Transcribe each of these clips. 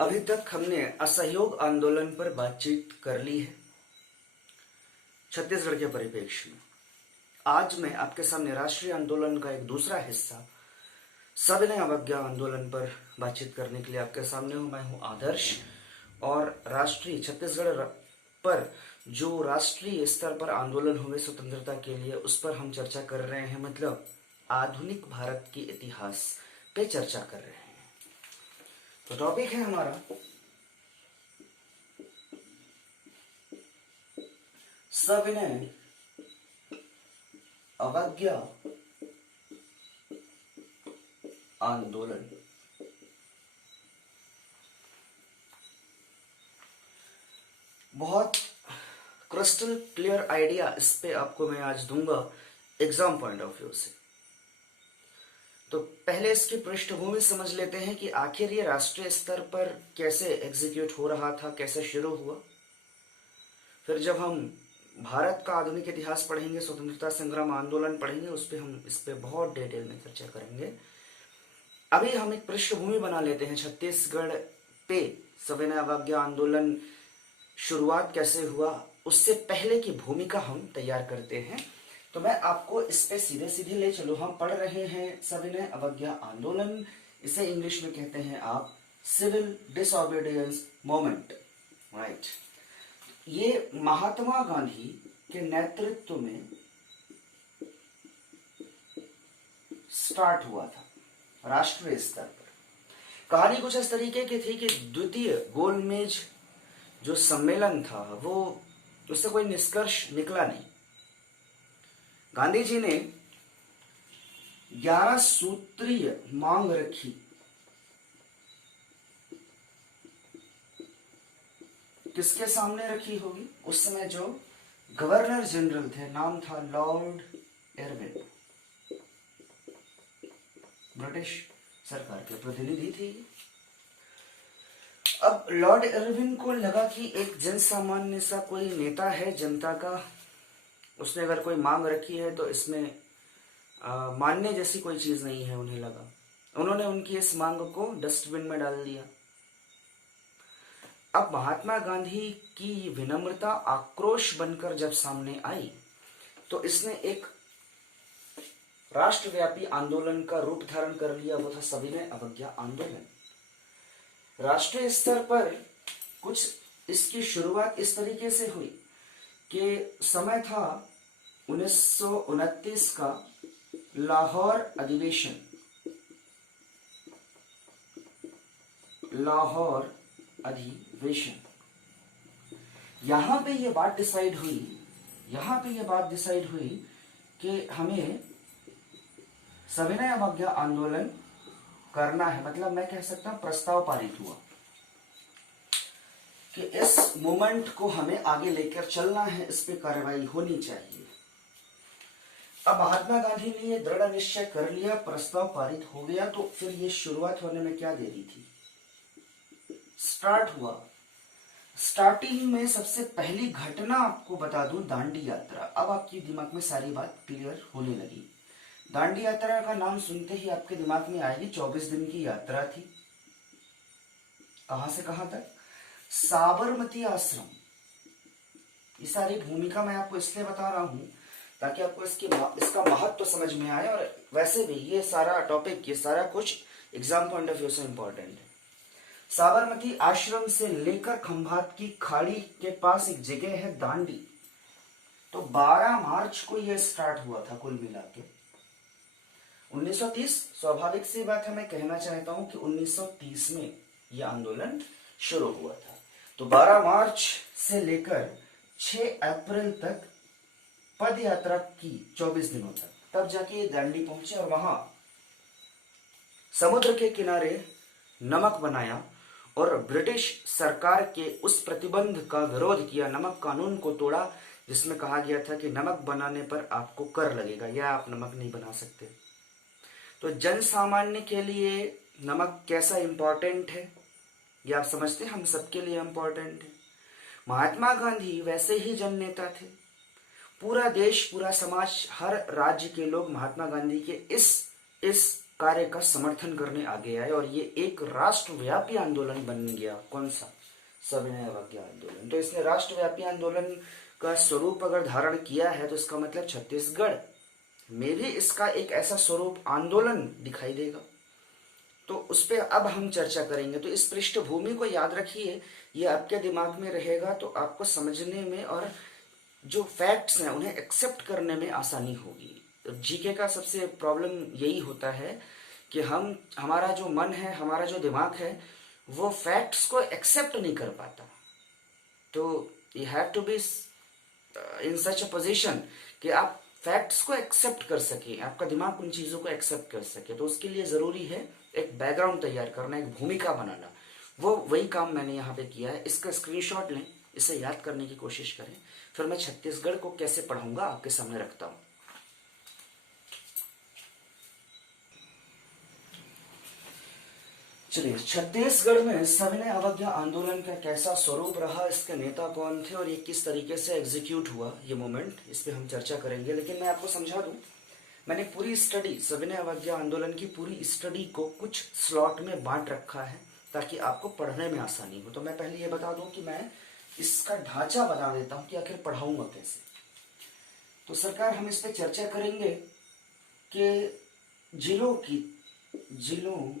अभी तक हमने असहयोग आंदोलन पर बातचीत कर ली है छत्तीसगढ़ के परिप्रेक्ष्य में। आज मैं आपके सामने राष्ट्रीय आंदोलन का एक दूसरा हिस्सा सविनय अवज्ञा आंदोलन पर बातचीत करने के लिए आपके सामने हूँ। मैं हूँ आदर्श और राष्ट्रीय छत्तीसगढ़ पर जो राष्ट्रीय स्तर पर आंदोलन हुए स्वतंत्रता के लिए उस पर हम चर्चा कर रहे हैं, मतलब आधुनिक भारत के इतिहास पे चर्चा कर रहे हैं। तो टॉपिक है हमारा सविनय अवज्ञा आंदोलन। बहुत क्रिस्टल क्लियर आइडिया इस पे आपको मैं आज दूंगा एग्जाम पॉइंट ऑफ व्यू से। तो पहले इसकी पृष्ठभूमि समझ लेते हैं कि आखिर ये राष्ट्रीय स्तर पर कैसे एग्जीक्यूट हो रहा था, कैसे शुरू हुआ। फिर जब हम भारत का आधुनिक इतिहास पढ़ेंगे, स्वतंत्रता संग्राम आंदोलन पढ़ेंगे, उस पर हम इस पे बहुत डिटेल में चर्चा करेंगे। अभी हम एक पृष्ठभूमि बना लेते हैं छत्तीसगढ़ पे सविनय अवज्ञा आंदोलन शुरुआत कैसे हुआ, उससे पहले की भूमिका हम तैयार करते हैं। तो मैं आपको इस पे सीधे सीधे ले चलूं। हम पढ़ रहे हैं सविनय अवज्ञा आंदोलन, इसे इंग्लिश में कहते हैं आप सिविल डिसओबीडियंस मूवमेंट, राइट। ये महात्मा गांधी के नेतृत्व में स्टार्ट हुआ था राष्ट्रीय स्तर पर। कहानी कुछ इस तरीके की थी कि द्वितीय गोलमेज जो सम्मेलन था वो उससे कोई निष्कर्ष निकला नहीं। गांधी जी ने 11 सूत्रीय मांग रखी। किसके सामने रखी होगी? उस समय जो गवर्नर जनरल थे, नाम था लॉर्ड इरविन, ब्रिटिश सरकार के प्रतिनिधि थे। अब लॉर्ड इरविन को लगा कि एक जन सामान्य सा कोई नेता है जनता का, उसने अगर कोई मांग रखी है तो इसमें मानने जैसी कोई चीज नहीं है। उन्हें लगा, उन्होंने उनकी इस मांग को डस्टबिन में डाल दिया। अब महात्मा गांधी की विनम्रता आक्रोश बनकर जब सामने आई तो इसने एक राष्ट्रव्यापी आंदोलन का रूप धारण कर लिया। वो था सविनय अवज्ञा आंदोलन। राष्ट्रीय स्तर पर कुछ इसकी शुरुआत इस तरीके से हुई कि समय था 1929 का लाहौर अधिवेशन। लाहौर अधिवेशन, यहां पे ये बात डिसाइड हुई कि हमें सविनय अवज्ञा आंदोलन करना है। मतलब मैं कह सकता हूं प्रस्ताव पारित हुआ कि इस मूवमेंट को हमें आगे लेकर चलना है, इस पे कार्रवाई होनी चाहिए। अब महात्मा गांधी ने ये दृढ़ निश्चय कर लिया, प्रस्ताव पारित हो गया। तो फिर ये शुरुआत होने में क्या देरी थी? स्टार्ट हुआ। स्टार्टिंग में सबसे पहली घटना आपको बता दूं, दांडी यात्रा। अब आपके दिमाग में सारी बात क्लियर होने लगी। दांडी यात्रा का नाम सुनते ही आपके दिमाग में आएगी 24 दिन की यात्रा थी। कहां से कहां तक? साबरमती आश्रम। ये सारी भूमिका मैं आपको इसलिए बता रहा हूं ताकि आपको इसका महत्व समझ में आए। और वैसे भी ये सारा टॉपिक, ये सारा कुछ एग्जाम पॉइंट ऑफ व्यू से इंपॉर्टेंट है। साबरमती आश्रम से लेकर खंभात की खाड़ी के पास एक जगह है दांडी। तो 12 मार्च को यह स्टार्ट हुआ था कुल मिला के 1930। स्वाभाविक सी बात है, मैं कहना चाहता हूं कि 1930 में यह आंदोलन शुरू हुआ था। तो 12 मार्च से लेकर 6 अप्रैल तक पद यात्रा की 24 दिनों तक, तब जाके ये दांडी पहुंचे और वहां समुद्र के किनारे नमक बनाया और ब्रिटिश सरकार के उस प्रतिबंध का विरोध किया। नमक कानून को तोड़ा जिसमें कहा गया था कि नमक बनाने पर आपको कर लगेगा या आप नमक नहीं बना सकते। तो जन सामान्य के लिए नमक कैसा इंपॉर्टेंट है ये आप समझते हैं, हम सबके लिए इंपॉर्टेंट है। महात्मा गांधी वैसे ही जन नेता थे। पूरा देश, पूरा समाज, हर राज्य के लोग महात्मा गांधी के इस कार्य का समर्थन करने आगे आए और ये एक राष्ट्रव्यापी आंदोलन बन गया। कौन सा? सविनय अवज्ञा आंदोलन। तो इसने राष्ट्रव्यापी आंदोलन का स्वरूप अगर धारण किया है तो इसका मतलब छत्तीसगढ़ में भी इसका एक ऐसा स्वरूप आंदोलन दिखाई देगा। तो उस पर अब हम चर्चा करेंगे। तो इस पृष्ठभूमि को याद रखिए, ये आपके दिमाग में रहेगा तो आपको समझने में और जो फैक्ट्स हैं उन्हें एक्सेप्ट करने में आसानी होगी। तो जीके का सबसे प्रॉब्लम यही होता है कि हमारा जो मन है, हमारा जो दिमाग है, वो फैक्ट्स को एक्सेप्ट नहीं कर पाता। तो you have to be in such a position कि आप फैक्ट्स को एक्सेप्ट कर सके, आपका दिमाग उन चीजों को एक्सेप्ट कर सके। तो उसके लिए जरूरी है एक बैकग्राउंड तैयार करना, एक भूमिका बनाना। वही काम मैंने यहाँ पे किया है। इसका स्क्रीनशॉट लें, इसे याद करने की कोशिश करें, फिर मैं छत्तीसगढ़ को कैसे पढ़ूंगा आपके सामने रखता हूं। चलिए, छत्तीसगढ़ में सविनय अवज्ञा आंदोलन का कैसा स्वरूप रहा, इसके नेता कौन थे और ये किस तरीके से एग्जीक्यूट हुआ ये मूवमेंट, इस पे हम चर्चा करेंगे। लेकिन मैं आपको समझा दूं, मैंने पूरी स्टडी, सविनय अवज्ञा आंदोलन की पूरी स्टडी को कुछ स्लॉट में बांट रखा है ताकि आपको पढ़ने में आसानी हो। तो मैं पहले ये बता दूं कि मैं इसका ढांचा बना देता हूं कि आखिर पढ़ाऊंगा कैसे। तो सरकार, हम इस पे चर्चा करेंगे कि जिलों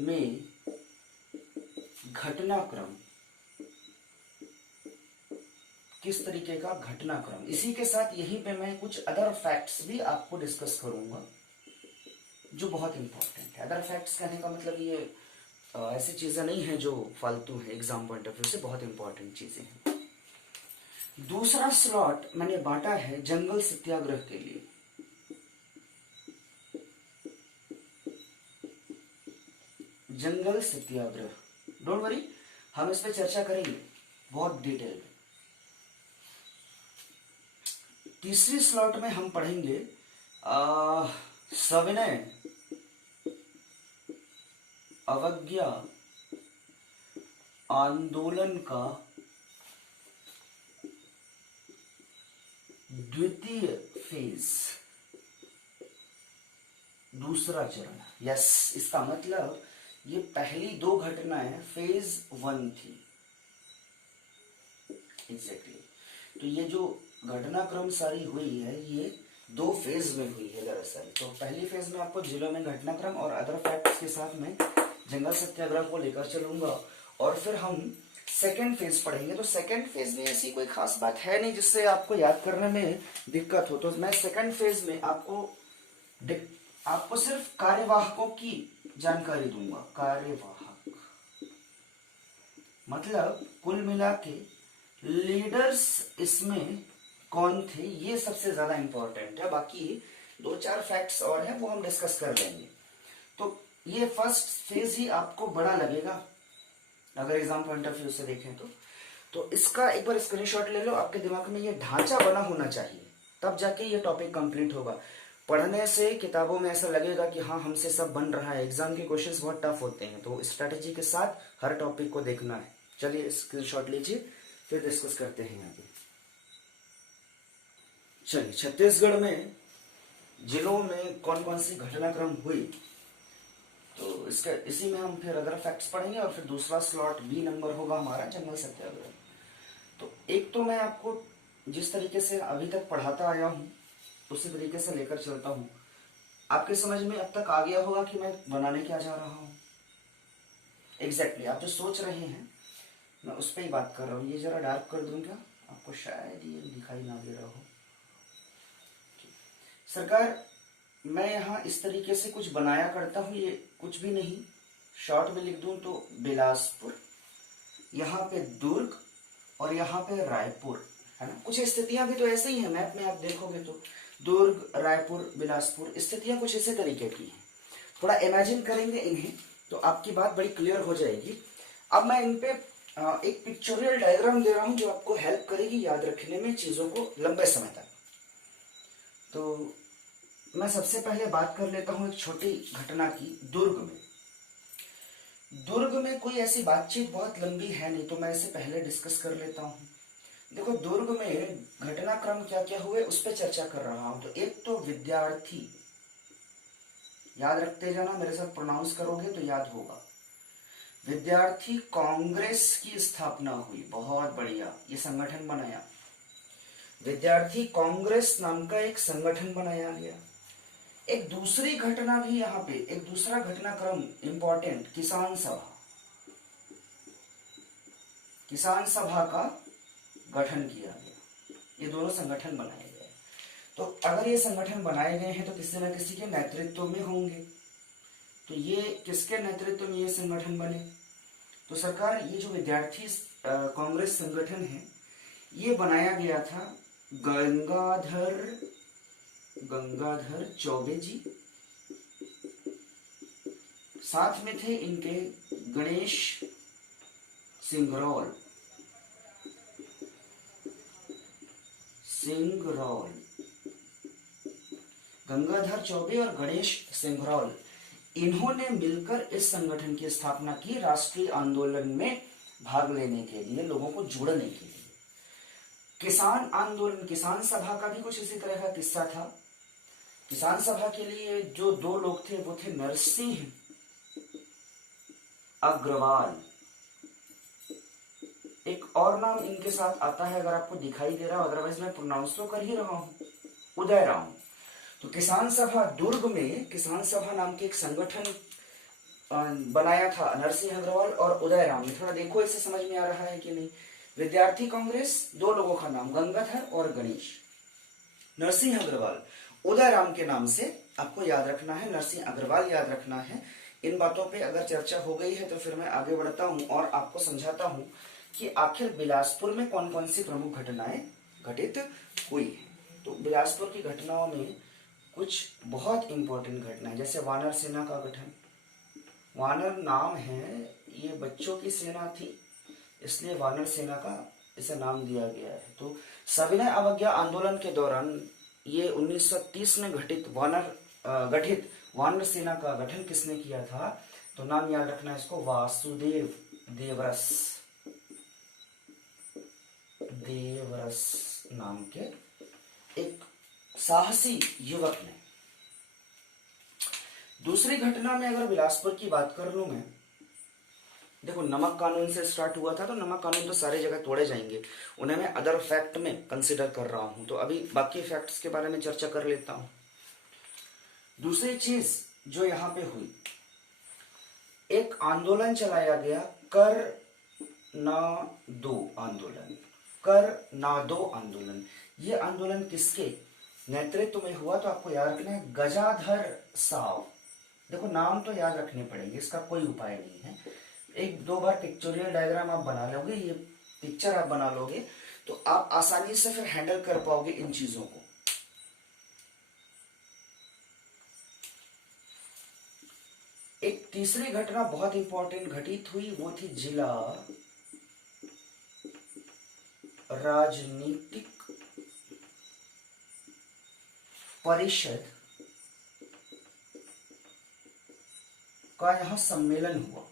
में घटनाक्रम, किस तरीके का घटनाक्रम। इसी के साथ यहीं पे मैं कुछ अदर फैक्ट्स भी आपको डिस्कस करूंगा जो बहुत इंपॉर्टेंट है। अदर फैक्ट्स कहने का मतलब ये ऐसी चीजें नहीं है जो फालतू है, एग्जाम पॉइंट ऑफ व्यू से बहुत इंपॉर्टेंट चीजें हैं। दूसरा स्लॉट मैंने बांटा है जंगल सत्याग्रह के लिए। जंगल सत्याग्रह, डोंट वरी, हम इस पे चर्चा करेंगे बहुत डिटेल में। तीसरी स्लॉट में हम पढ़ेंगे सविनय अवज्ञा आंदोलन का द्वितीय फेज, दूसरा चरण। यस, इसका मतलब ये पहली दो घटनाएं फेज 1 थी। एग्जैक्टली। तो ये जो घटनाक्रम सारी हुई है ये 2 फेज में हुई है दरअसल। तो पहली फेज में आपको जिलों में घटनाक्रम और अदर फैक्ट्स के साथ में जंगल सत्याग्रह को लेकर चलूंगा और फिर हम सेकेंड फेज पढ़ेंगे। तो सेकेंड फेज में ऐसी कोई खास बात है नहीं जिससे आपको याद करने में दिक्कत हो। तो मैं सेकेंड फेज में आपको सिर्फ कार्यवाहकों की जानकारी दूंगा। कार्यवाहक मतलब कुल मिला के लीडर्स इसमें कौन थे, ये सबसे ज्यादा इंपॉर्टेंट है। बाकी 2-4 फैक्ट्स और हैं वो हम डिस्कस कर लेंगे। तो ये फर्स्ट फेज ही आपको बड़ा लगेगा अगर एग्जाम पॉइंट ऑफ व्यू से देखें तो इसका एक बार स्क्रीनशॉट ले लो। आपके दिमाग में ये ढांचा बना होना चाहिए, तब जाके ये टॉपिक कंप्लीट होगा। पढ़ने से किताबों में ऐसा लगेगा कि हाँ हमसे सब बन रहा है, एग्जाम के क्वेश्चंस बहुत टफ होते हैं। तो स्ट्रेटेजी के साथ हर टॉपिक को देखना है। चलिए स्क्रीनशॉट लीजिए, फिर डिस्कस करते हैं आगे। चलिए, छत्तीसगढ़ में जिलों में कौन कौन सी घटनाक्रम हुई, तो इसी में हम फिर अदर फैक्ट्स पढ़ेंगे और फिर दूसरा स्लॉट बी नंबर होगा हमारा जंगल सत्याग्रह। तो एक तो मैं आपको जिस तरीके से अभी तक पढ़ाता आया हूं उसी तरीके से लेकर चलता हूं। आपके समझ में अब तक आ गया होगा कि मैं बनाने क्या जा रहा हूं। एग्जैक्टली, आप जो सोच रहे हैं मैं उस पर ही बात कर रहा हूँ। ये जरा डार्क कर दूं क्या, आपको शायद ये दिखाई ना दे रहा हो। सरकार, मैं यहाँ इस तरीके से कुछ बनाया करता हूँ, ये कुछ भी नहीं, शॉर्ट में लिख दूं तो बिलासपुर, यहाँ पे दुर्ग और यहाँ पे रायपुर, है ना। कुछ स्थितियां भी तो ऐसे ही हैं, मैप में आप देखोगे तो दुर्ग, रायपुर, बिलासपुर, स्थितियां कुछ इसी तरीके की हैं। थोड़ा इमेजिन करेंगे इन्हें तो आपकी बात बड़ी क्लियर हो जाएगी। अब मैं इन पे एक पिक्चोरियल डायग्राम दे रहा हूं जो आपको हेल्प करेगी याद रखने में चीजों को लंबे समय तक। तो मैं सबसे पहले बात कर लेता हूं एक छोटी घटना की। दुर्ग में कोई ऐसी बातचीत बहुत लंबी है नहीं, तो मैं इसे पहले डिस्कस कर लेता हूं। देखो, दुर्ग में घटनाक्रम क्या क्या हुए उस पर चर्चा कर रहा हूं। तो एक तो विद्यार्थी याद रखते जाना, मेरे साथ प्रोनाउंस करोगे तो याद होगा। विद्यार्थी कांग्रेस की स्थापना हुई, बहुत बढ़िया, ये संगठन बनाया। विद्यार्थी कांग्रेस नाम का एक संगठन बनाया गया। एक दूसरी घटना भी यहाँ पे, एक दूसरा घटनाक्रम इंपॉर्टेंट, किसान सभा। किसान सभा का गठन किया गया। ये दोनों संगठन बनाए गए। तो अगर ये संगठन बनाए गए हैं तो किसी न किसी के नेतृत्व में होंगे। तो ये किसके नेतृत्व में ये संगठन बने? तो सरकार, ये जो विद्यार्थी कांग्रेस संगठन है, ये बनाया गया था गंगाधर चौबे जी, साथ में थे इनके गणेश सिंगरौल। गंगाधर चौबे और गणेश सिंगरौल, इन्होंने मिलकर इस संगठन की स्थापना की राष्ट्रीय आंदोलन में भाग लेने के लिए, लोगों को जोड़ने के लिए। किसान आंदोलन, किसान सभा का भी कुछ इसी तरह का किस्सा था। किसान सभा के लिए जो दो लोग थे वो थे नरसिंह अग्रवाल। एक और नाम इनके साथ आता है, अगर आपको दिखाई दे रहा हो, अदरवाइज मैं प्रोनाउंस तो कर ही रहा हूं, उदयराम। तो किसान सभा दुर्ग में किसान सभा नाम के एक संगठन बनाया था नरसिंह अग्रवाल और उदयराम ने। थोड़ा देखो, इसे समझ में आ रहा है कि नहीं? विद्यार्थी कांग्रेस, दो लोगों का नाम गंगाधर और गणेश, नरसिंह अग्रवाल, उदयराम के नाम से आपको याद रखना है, नरसिंह अग्रवाल याद रखना है। इन बातों पे अगर चर्चा हो गई है तो फिर मैं आगे बढ़ता हूं और आपको समझाता हूं कि आखिर बिलासपुर में कौन कौन सी प्रमुख घटनाएं घटित हुई है। तो बिलासपुर की घटनाओं में कुछ बहुत इंपॉर्टेंट घटनाएं, जैसे वानर सेना का गठन। वानर नाम है, ये बच्चों की सेना थी, इसलिए वानर सेना का इसे नाम दिया गया है। तो सविनय अवज्ञा आंदोलन के दौरान ये 1930 में गठित वानर सेना का गठन किसने किया था? तो नाम याद रखना है इसको, वासुदेव देवरस नाम के एक साहसी युवक ने। दूसरी घटना में अगर बिलासपुर की बात कर लूं मैं, देखो नमक कानून से स्टार्ट हुआ था, तो नमक कानून तो सारी जगह तोड़े जाएंगे, उन्हें मैं अदर फैक्ट में कंसिडर कर रहा हूं। तो अभी बाकी फैक्ट्स के बारे में चर्चा कर लेता हूं। दूसरी चीज जो यहां पे हुई, एक आंदोलन चलाया गया, कर ना दो आंदोलन। ये आंदोलन किसके नेतृत्व में हुआ? तो आपको याद रखना है, गजाधर साव। देखो नाम तो याद रखने पड़ेंगे, इसका कोई उपाय नहीं है। एक दो बार पिक्चोरियल डायग्राम आप बना लोगे, ये पिक्चर आप बना लोगे तो आप आसानी से फिर हैंडल कर पाओगे इन चीजों को। एक तीसरी घटना बहुत इंपॉर्टेंट घटित हुई, वो थी जिला राजनीतिक परिषद का यहां सम्मेलन हुआ।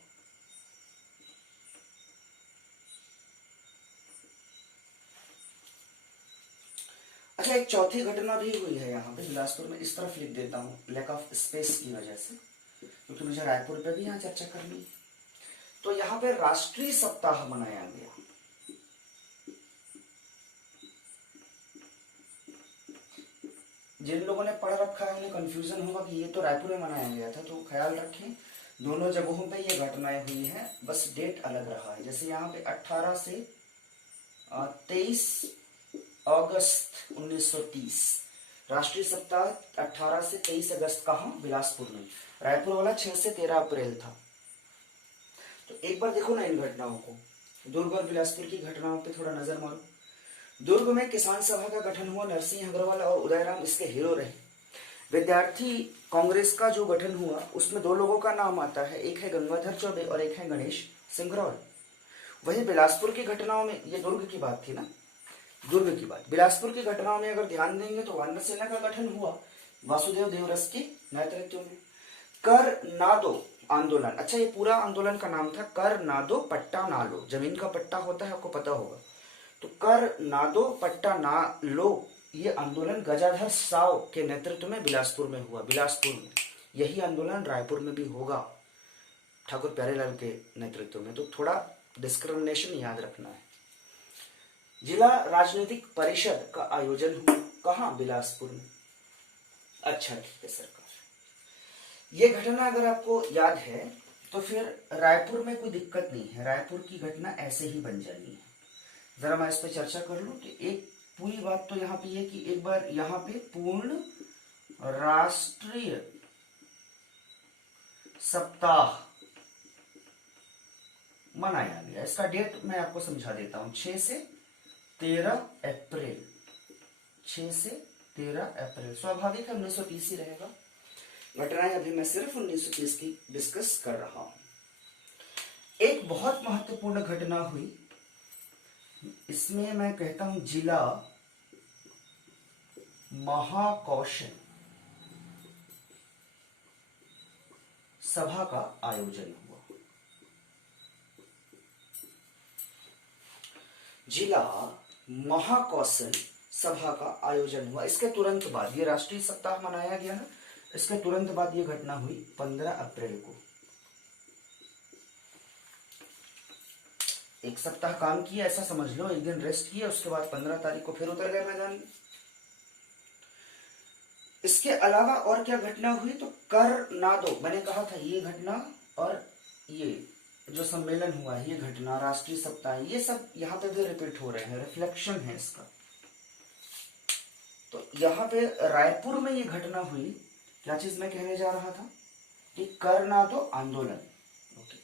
अच्छा, एक चौथी घटना भी हुई है यहाँ पे बिलासपुर में, इस तरफ लिख देता हूँ लैक ऑफ स्पेस की वजह से, क्योंकि मुझे रायपुर पे भी यहाँ चर्चा करनी है। तो यहाँ पे राष्ट्रीय सप्ताह मनाया गया। जिन लोगों ने पढ़ रखा है उन्हें कंफ्यूजन होगा कि ये तो रायपुर में मनाया गया था, तो ख्याल रखें दोनों जगहों पे ये घटनाएं हुई हैं, बस डेट अलग रहा है। जैसे यहाँ पे 18 से 23 अगस्त 1930 राष्ट्रीय सप्ताह, 18 से 23 अगस्त कहाँ? बिलासपुर में। रायपुर वाला 6 से 13 अप्रैल था। तो एक बार देखो ना इन घटनाओं को, दुर्ग और बिलासपुर की घटनाओं पे थोड़ा नजर मारो। दुर्ग में किसान सभा का गठन हुआ, नरसिंह अग्रवाल और उदयराम इसके हीरो रहे। विद्यार्थी कांग्रेस का जो गठन हुआ उसमें दो लोगों का नाम आता है, एक है गंगाधर चौबे और एक है गणेश सिंगरौल। वही बिलासपुर की घटनाओं में, ये दुर्ग की बात थी ना, दुर्ग की बात। बिलासपुर की घटनाओं में अगर ध्यान देंगे तो वानर सेना का गठन हुआ वासुदेव देवरस के नेतृत्व में। कर ना दो आंदोलन, अच्छा ये पूरा आंदोलन का नाम था कर ना दो पट्टा ना लो, जमीन का पट्टा होता है आपको पता होगा। तो कर ना दो पट्टा ना लो, ये आंदोलन गजाधर साव के नेतृत्व में बिलासपुर में हुआ। बिलासपुर में यही आंदोलन रायपुर में भी होगा ठाकुर प्यारेलाल के नेतृत्व में। तो थोड़ा डिस्क्रिमिनेशन याद रखना है। जिला राजनीतिक परिषद का आयोजन हुआ कहाँ? बिलासपुर में। अच्छा ठीक है सरकार। ये घटना अगर आपको याद है तो फिर रायपुर में कोई दिक्कत नहीं है, रायपुर की घटना ऐसे ही बन जानी है। जरा मैं इस पर चर्चा कर लूं कि एक पूरी बात तो यहाँ पे ये कि एक बार यहाँ पे पूर्ण राष्ट्रीय सप्ताह मनाया गया। इसका डेट मैं आपको समझा देता हूं, 6 से 13 अप्रैल। 6 से 13 अप्रैल। स्वाभाविक है 1930 ही रहेगा। घटनाएं अभी मैं सिर्फ 1930 की डिस्कस कर रहा हूं। एक बहुत महत्वपूर्ण घटना हुई, इसमें मैं कहता हूं जिला महाकौशल सभा का आयोजन हुआ। जिला महाकौशल सभा का आयोजन हुआ। इसके तुरंत बाद, ये राष्ट्रीय सप्ताह मनाया गया ना, इसके तुरंत बाद ये घटना हुई 15 अप्रैल को। एक सप्ताह काम किया ऐसा समझ लो, एक दिन रेस्ट किया, उसके बाद 15 तारीख को फिर उतर गए मैदान में। इसके अलावा और क्या घटना हुई? तो कर ना दो, मैंने कहा था ये घटना और ये जो सम्मेलन हुआ है, ये घटना, राष्ट्रीय सप्ताह, ये सब यहाँ पे भी रिपीट हो रहे हैं, रिफ्लेक्शन है इसका। तो यहाँ पे रायपुर में ये घटना हुई। क्या चीज मैं कहने जा रहा था कि कर ना दो आंदोलन। ओके,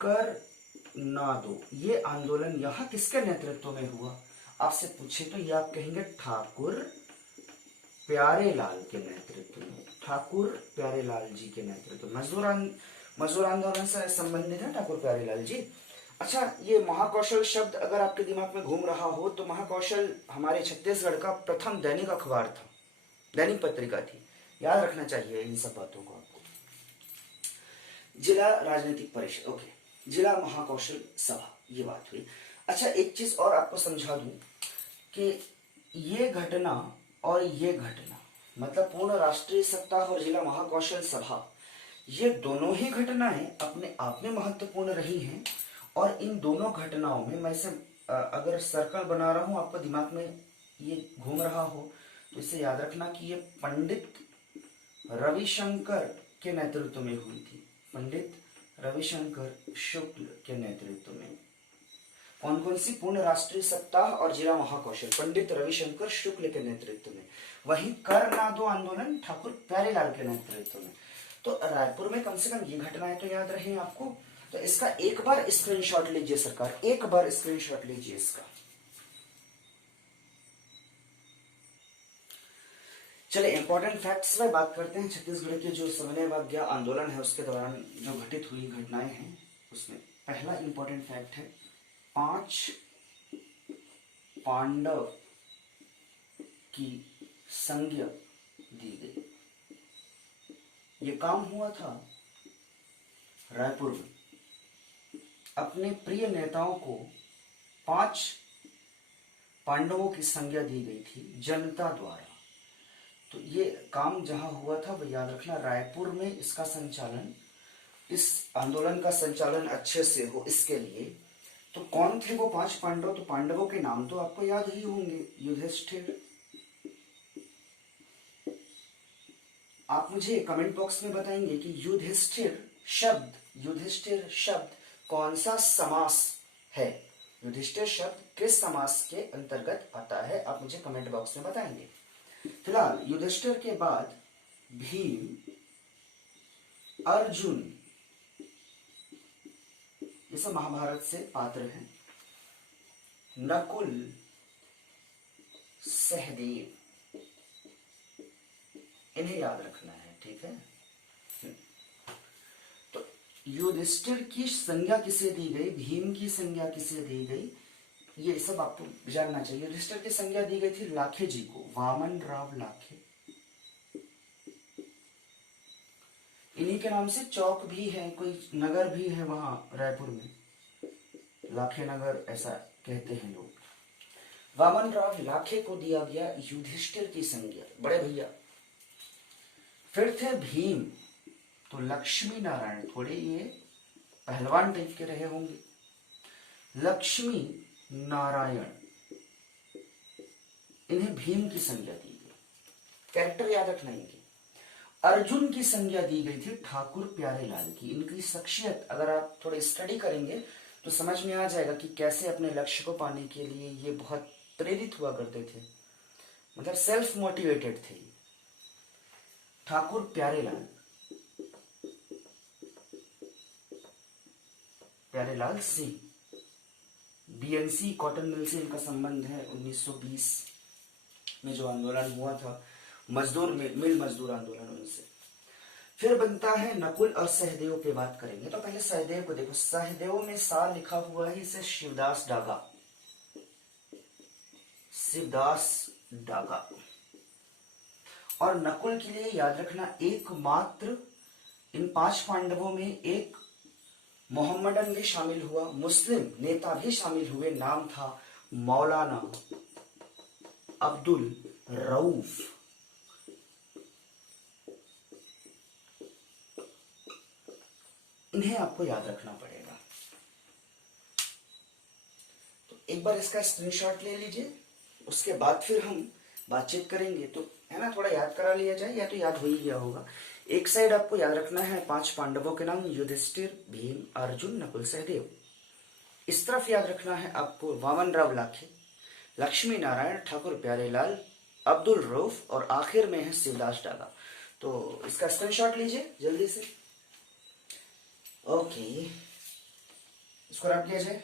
कर ना दो ये आंदोलन यहाँ किसके नेतृत्व में हुआ? आपसे पूछे तो ये आप कहेंगे ठाकुर प्यारेलाल के नेतृत्व में, ठाकुर प्यारेलाल जी के नेतृत्व में। मजदूर आंदोलन से संबंधित है ठाकुर प्यारेलाल जी। अच्छा, ये महाकौशल शब्द अगर आपके दिमाग में घूम रहा हो तो महाकौशल हमारे छत्तीसगढ़ का प्रथम दैनिक अखबार था, दैनिक पत्रिका थी। याद रखना चाहिए इन सब बातों को आपको। जिला राजनीतिक परिषद, ओके, जिला महाकौशल सभा, ये बात हुई। अच्छा, एक चीज और आपको समझा दूं कि ये घटना और ये घटना, मतलब पूर्ण राष्ट्रीय सप्ताह और जिला महाकौशल सभा, ये दोनों ही घटनाएं अपने आप में महत्वपूर्ण रही हैं। और इन दोनों घटनाओं में मैं से अगर सर्कल बना रहा हूं, आपको दिमाग में ये घूम रहा हो तो इसे याद रखना कि ये पंडित रविशंकर के नेतृत्व में हुई थी। पंडित रविशंकर शुक्ल के नेतृत्व में। कौन कौन सी? पूर्ण राष्ट्रीय सप्ताह और जिला महाकौशल, पंडित रविशंकर शुक्ल के नेतृत्व में। वहीं कर ना दो आंदोलन ठाकुर प्यारेलाल के नेतृत्व में। तो रायपुर में कम से कम ये घटनाएं तो याद रही आपको। तो इसका एक बार स्क्रीनशॉट लीजिए सरकार, एक बार स्क्रीनशॉट लीजिए इसका। चलिए इंपॉर्टेंट फैक्ट्स में बात करते हैं। छत्तीसगढ़ के जो समन्वय आंदोलन है उसके दौरान जो घटित हुई घटनाएं हैं, उसमें पहला इंपॉर्टेंट फैक्ट है 5 पांडव की संज्ञा दी गई। ये काम हुआ था रायपुर में। अपने प्रिय नेताओं को 5 पांडवों की संज्ञा दी गई थी जनता द्वारा। तो ये काम जहां हुआ था वो याद रखना, रायपुर में इसका संचालन, इस आंदोलन का संचालन अच्छे से हो इसके लिए। तो कौन थे वो 5 पांडव? तो पांडवों के नाम तो आपको याद ही होंगे। युधिष्ठिर। आप मुझे कमेंट बॉक्स में बताएंगे कि युधिष्ठिर शब्द कौन सा समास है? युधिष्ठिर शब्द किस समास के अंतर्गत आता है? आप मुझे कमेंट बॉक्स में बताएंगे। फिलहाल युधिष्ठिर के बाद भीम, अर्जुन, ये सब महाभारत से पात्र हैं। नकुल, सहदेव, इन्हें याद रखना है, ठीक है। तो युधिष्ठिर की संज्ञा किसे दी गई, भीम की संज्ञा किसे दी गई, ये सब आपको जानना चाहिए। युधिष्ठिर की संज्ञा दी गई थी लाखे जी को, वामन राव लाखे। इन्हीं के नाम से चौक भी है, कोई नगर भी है वहां रायपुर में, लाखे नगर ऐसा कहते हैं लोग। वामन राव लाखे को दिया गया युधिष्ठिर की संज्ञा, बड़े भैया। फिर थे भीम, तो लक्ष्मी नारायण, थोड़े ये पहलवान टाइप के रहे होंगे। लक्ष्मी नारायण, इन्हें भीम की संज्ञा दी गई। कैरेक्टर याद रखना इनकी। अर्जुन की संज्ञा दी गई थी ठाकुर प्यारेलाल की। इनकी शख्सियत अगर आप थोड़े स्टडी करेंगे तो समझ में आ जाएगा कि कैसे अपने लक्ष्य को पाने के लिए ये बहुत प्रेरित हुआ करते थे, मतलब सेल्फ मोटिवेटेड थे। Thakur Pyarelal, Pyarelal Singh, BNC cotton mill से इनका संबंध है। 1920 में जो आंदोलन हुआ था, मजदूर मिल मजदूर आंदोलन, उनसे। फिर बनता है नकुल और सहदेव पे बात करेंगे। तो पहले सहदेव को देखो, सहदेव में सा लिखा हुआ है, इसे शिवदास डागा, शिवदास डागा। और नकुल के लिए याद रखना, एकमात्र इन 5 पांडवों में एक मोहम्मदन भी शामिल हुआ, मुस्लिम नेता भी शामिल हुए, नाम था मौलाना अब्दुल रऊफ। इन्हें आपको याद रखना पड़ेगा। तो एक बार इसका स्क्रीनशॉट ले लीजिए, उसके बाद फिर हम बातचीत करेंगे। तो है ना, थोड़ा याद करा लिया जाए, या तो याद हो ही गया होगा। एक साइड आपको याद रखना है 5 पांडवों के नाम, युधिष्ठिर, भीम, अर्जुन, नकुल, सहदेव। इस तरफ याद रखना है आपको वामन राव लाखे, लक्ष्मी नारायण, ठाकुर प्यारेलाल, अब्दुल रऊफ, और आखिर में है शिवदास डागा। तो इसका स्क्रीनशॉट लीजिए जल्दी से। ओके, इसको रख दिया जाए।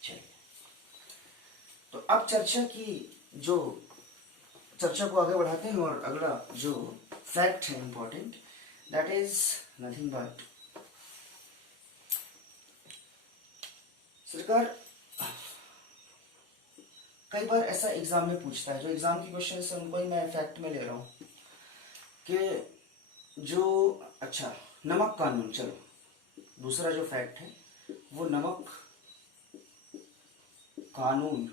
चलिए, तो अब चर्चा को आगे बढ़ाते हैं। और अगला जो फैक्ट है important, that is nothing but, सरकार कई बार ऐसा एग्जाम में पूछता है, जो एग्जाम की क्वेश्चन है उनको ही मैं फैक्ट में ले रहा हूं, कि जो अच्छा नमक कानून, चलो दूसरा जो फैक्ट है वो नमक कानून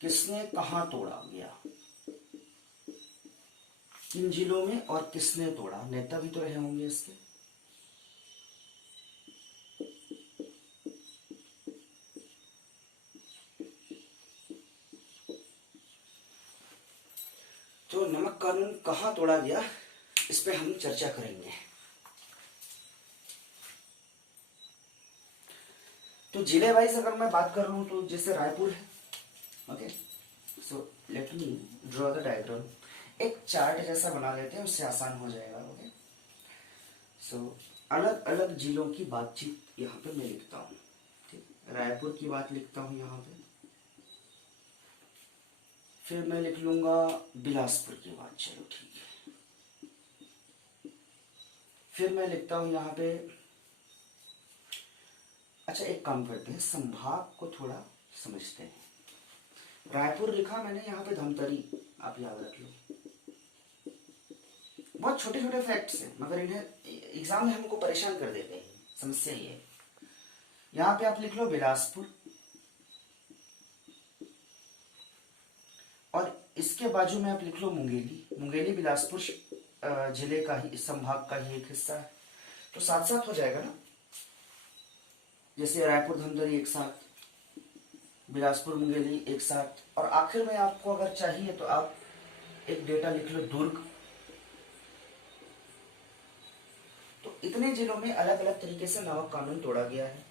किसने कहां तोड़ा गया, किन जिलों में और किसने तोड़ा। नेता भी तो रहे होंगे इसके। तो नमक कानून कहां तोड़ा गया, इस पे हम चर्चा करेंगे। तो जिले वाइज अगर मैं बात कर लूं तो जैसे रायपुर है, okay, so let me draw the diagram. एक चार्ट जैसा बना लेते हैं, उससे आसान हो जाएगा। ओके, सो अलग अलग जिलों की बातचीत यहाँ पे मैं लिखता हूँ। ठीक, रायपुर की बात लिखता हूँ यहाँ पे, फिर मैं लिख लूंगा बिलासपुर की बात, चलो ठीक है। फिर मैं लिखता हूँ यहाँ पे, अच्छा एक काम करते हैं, संभाग को थोड़ा समझते हैं। रायपुर लिखा मैंने, यहाँ पे धमतरी आप याद रख लो। बहुत छोटे छोटे फैक्ट्स हैं, मगर इन्हें एग्जाम में हमको परेशान कर देते हैं। समस्या ये है, यहाँ पे आप लिख लो बिलासपुर, और इसके बाजू में आप लिख लो मुंगेली। मुंगेली बिलासपुर जिले का ही, संभाग का ही एक हिस्सा है, तो साथ साथ हो जाएगा ना। जैसे रायपुर धमतरी एक साथ, बिलासपुर मुंगेली एक साथ, और आखिर में आपको अगर चाहिए तो आप एक डेटा लिख लो दुर्ग। तो इतने जिलों में अलग अलग तरीके से नमक कानून तोड़ा गया है।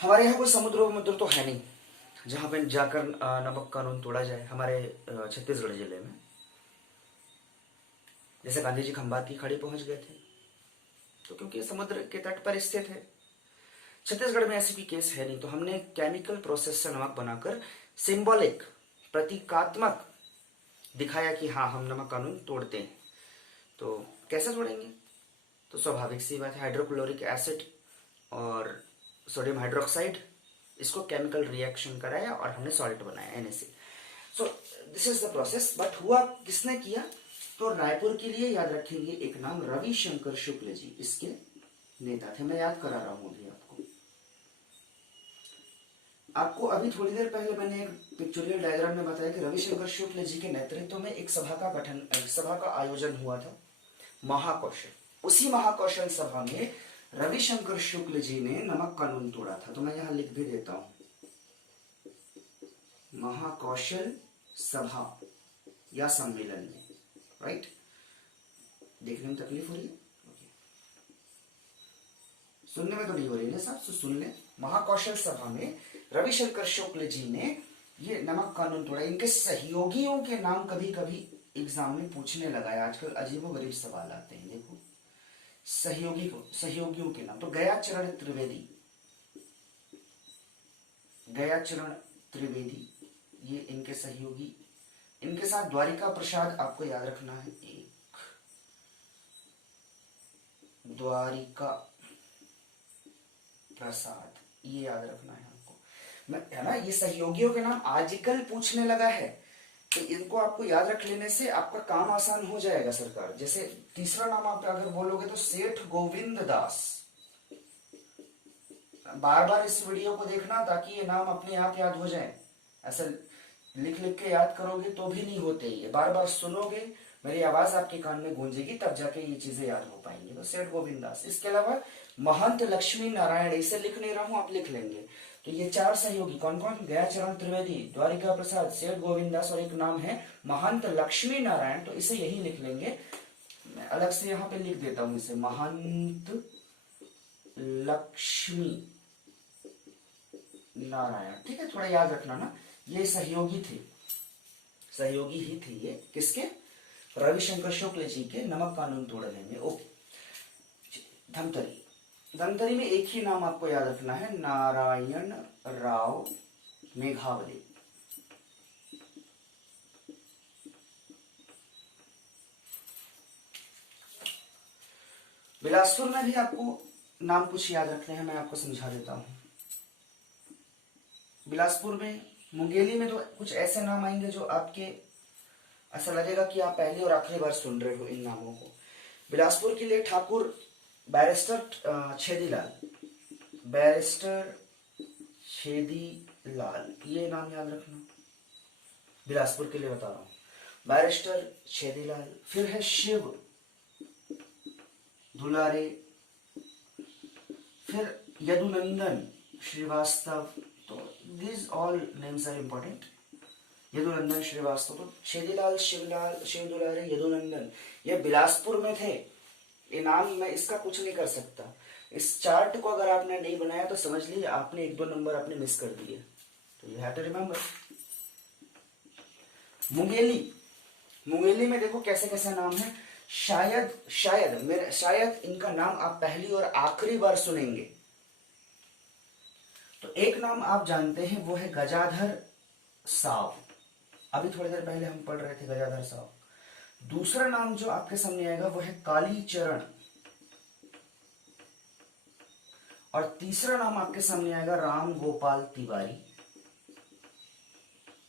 हमारे यहाँ कोई समुद्र तो है नहीं जहां पे जाकर नमक कानून तोड़ा जाए। हमारे छत्तीसगढ़ जिले में जैसे गांधी जी खंबात की खाड़ी पहुंच गए थे, तो क्योंकि समुद्र के तट पर स्थित है। छत्तीसगढ़ में ऐसी भी केस है नहीं, तो हमने केमिकल प्रोसेस से नमक बनाकर सिंबॉलिक, प्रतीकात्मक दिखाया कि हाँ हम नमक कानून तोड़ते हैं। तो कैसे तोड़ेंगे, तो स्वाभाविक सी बात है, हाइड्रोक्लोरिक एसिड और सोडियम हाइड्रोक्साइड, इसको केमिकल रिएक्शन कराया और हमने सॉल्ट बनाया NaCl। So this is the process. But हुआ किसने किया, तो रायपुर के लिए याद रखेंगे एक नाम, रविशंकर शुक्ल जी इसके नेता थे। मैं याद करा रहा हूं अभी आपको। आपको अभी थोड़ी देर पहले मैंने एक पिक्चोरियल डायग्राम में बताया कि रविशंकर शुक्ल जी के नेतृत्व में एक सभा का आयोजन हुआ था, महाकौशल। उसी महाकौशल सभा में रविशंकर शुक्ल जी ने नमक कानून तोड़ा था। तो मैं यहां लिख भी देता हूं, महाकौशल सभा या सम्मेलन में, राइट। देखने में तकलीफ हो रही है, सुनने में तो नहीं हो रही है साहब, तो सुन ले। महाकौशल सभा में रविशंकर शुक्ल जी ने ये नमक कानून तोड़ा। इनके सहयोगियों के नाम कभी कभी एग्जाम में पूछने लगा है, आजकल अजीबोगरीब सवाल आते हैं। देखो सहयोगियों के नाम, तो गयाचरण त्रिवेदी, गयाचरण त्रिवेदी ये इनके सहयोगी। इनके साथ द्वारिका प्रसाद आपको याद रखना है, एक द्वारिका प्रसाद, ये याद रखना है आपको, है ना। ये सहयोगियों के नाम आजकल पूछने लगा है, तो इनको आपको याद रख लेने से आपका काम आसान हो जाएगा सरकार। जैसे तीसरा नाम आप अगर बोलोगे तो सेठ गोविंद दास। बार बार इस वीडियो को देखना ताकि ये नाम अपने आप याद हो जाए। ऐसा लिख लिख के याद करोगे तो भी नहीं होते, ये बार बार सुनोगे, मेरी आवाज आपके कान में गूंजेगी, तब जाके ये चीजें याद हो पाएंगी। तो सेठ गोविंद दास। इसके अलावा महंत लक्ष्मी नारायण, इसे लिख नहीं रहा हूं, आप लिख लेंगे। तो ये चार सहयोगी कौन कौन? गयाचरण त्रिवेदी, द्वारिका प्रसाद, सेठ गोविंद दास और एक नाम है महंत लक्ष्मी नारायण। तो इसे यही लिख लेंगे, मैं अलग से यहाँ पे लिख देता हूं इसे, महंत लक्ष्मी नारायण। ठीक है, थोड़ा याद रखना ना, ये सहयोगी थे, सहयोगी ही थे ये किसके? रविशंकर शुक्ल जी के नमक कानून तोड़ने में। ओ धमतरी, धमतरी में एक ही नाम आपको याद रखना है, नारायण राव मेघावले। बिलासपुर में भी आपको नाम कुछ याद रखने हैं, मैं आपको समझा देता हूं। बिलासपुर में, मुंगेली में तो कुछ ऐसे नाम आएंगे जो आपके ऐसा लगेगा कि आप पहली और आखिरी बार सुन रहे हो इन नामों को। बिलासपुर के लिए ठाकुर बैरिस्टर छेदीलाल, बैरिस्टर छेदीलाल, ये नाम याद रखना, बिलासपुर के लिए बता रहा हूं, बैरिस्टर छेदीलाल। फिर है शिव दुलारे, फिर यदुनंदन श्रीवास्तव। तो these all names are important। Yadunandan Srivastava, तो छेदीलाल, शिवलाल, शिव दुलारे, यदुनंदन, ये बिलासपुर में थे। ये नाम मैं इसका कुछ नहीं कर सकता। इस चार्ट को अगर आपने नहीं बनाया तो समझ लीजिए आपने एक दो नंबर आपने मिस कर दिए। तो you have to remember. Mungeli, Mungeli में देखो कैसे कैसे नाम है। शायद इनका नाम आप पहली और आखिरी बार सुनेंगे। तो एक नाम आप जानते हैं, वो है गजाधर साव। अभी थोड़ी देर पहले हम पढ़ रहे थे गजाधर साव। दूसरा नाम जो आपके सामने आएगा वो है कालीचरण, और तीसरा नाम आपके सामने आएगा राम गोपाल तिवारी।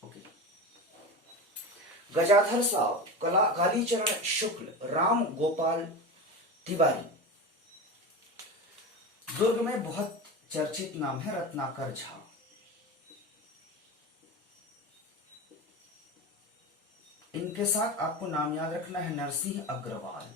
ओके, गजाधर साव, कालीचरण शुक्ल, राम गोपाल तिवारी। दुर्ग में बहुत चर्चित नाम है रत्नाकर झा। इनके साथ आपको नाम याद रखना है नरसिंह अग्रवाल।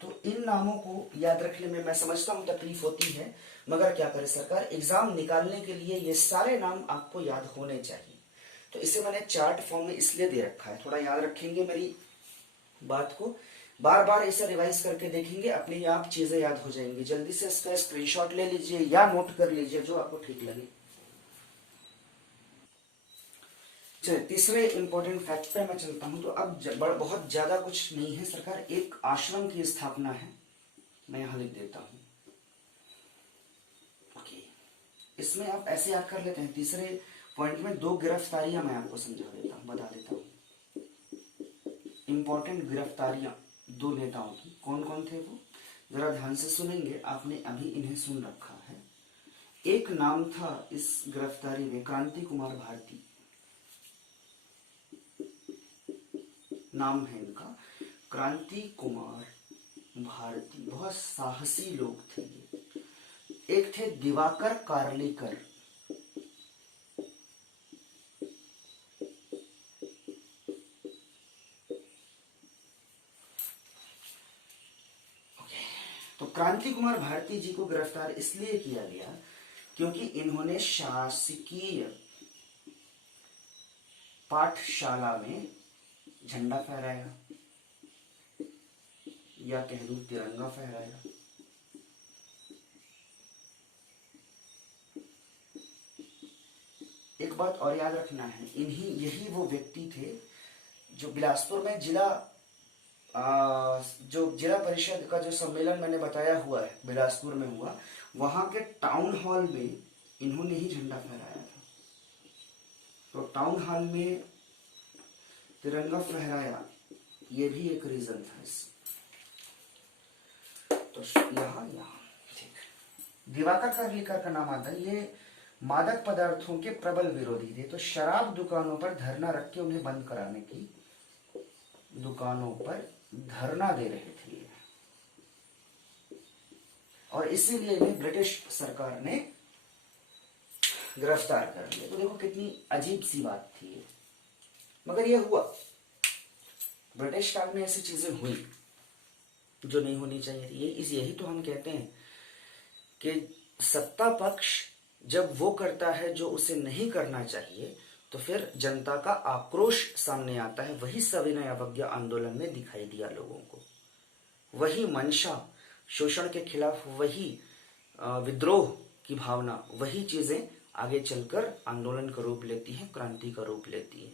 तो इन नामों को याद रखने में मैं समझता हूं तकलीफ होती है, मगर क्या करे सरकार, एग्जाम निकालने के लिए ये सारे नाम आपको याद होने चाहिए। तो इसे मैंने चार्ट फॉर्म में इसलिए दे रखा है, थोड़ा याद रखेंगे मेरी बात को, बार बार इसे रिवाइज करके देखेंगे, अपने आप चीजें याद हो जाएंगी। जल्दी से इसका स्क्रीनशॉट ले लीजिए या नोट कर लीजिए, जो आपको ठीक लगे। चलिए तीसरे इंपॉर्टेंट फैक्ट पे मैं चलता हूं। तो अब बहुत ज्यादा कुछ नहीं है सरकार, एक आश्रम की स्थापना है, मैं यहां लिख देता हूं। ओके, इसमें आप ऐसे याद कर लेते हैं, तीसरे पॉइंट में दो गिरफ्तारियां मैं आपको समझा देता हूं, बता देता हूं। इंपॉर्टेंट गिरफ्तारियां दो नेताओं की, कौन कौन थे वो जरा ध्यान से सुनेंगे, आपने अभी इन्हें सुन रखा है। एक नाम था इस गिरफ्तारी में क्रांति कुमार भारती, नाम है इनका क्रांति कुमार भारती। बहुत साहसी लोग थे ये, एक थे दिवाकर कार्लेकर। तो क्रांति कुमार भारती जी को गिरफ्तार इसलिए किया गया क्योंकि इन्होंने शासकीय पाठशाला में झंडा फहराया या कह दूं तिरंगा फहराया। एक बात और याद रखना है, यही वो व्यक्ति थे जो बिलासपुर में जो जिला परिषद का जो सम्मेलन मैंने बताया हुआ है बिलासपुर में हुआ, वहां के टाउन हॉल में इन्होंने ही झंडा फहराया था। तो टाउन हॉल में तिरंगा फहराया, ये भी एक रीजन था इसमें। तो यहाँ ठीक दिवाकर कार्लेकर का नाम आता है। ये मादक पदार्थों के प्रबल विरोधी थे। तो शराब दुकानों पर धरना रख के उन्हें बंद कराने की, दुकानों पर धरना दे रहे थे और इसीलिए इन्हें ब्रिटिश सरकार ने गिरफ्तार कर लिया। तो देखो कितनी अजीब सी बात थी ये, मगर ये हुआ। ब्रिटिश काल में ऐसी चीजें हुई जो नहीं होनी चाहिए थी। यही तो हम कहते हैं कि सत्ता पक्ष जब वो करता है जो उसे नहीं करना चाहिए, तो फिर जनता का आक्रोश सामने आता है। वही सविनय अवज्ञा आंदोलन में दिखाई दिया लोगों को, वही मंशा शोषण के खिलाफ, वही विद्रोह की भावना, वही चीजें आगे चलकर आंदोलन का रूप लेती हैं, क्रांति का रूप लेती है।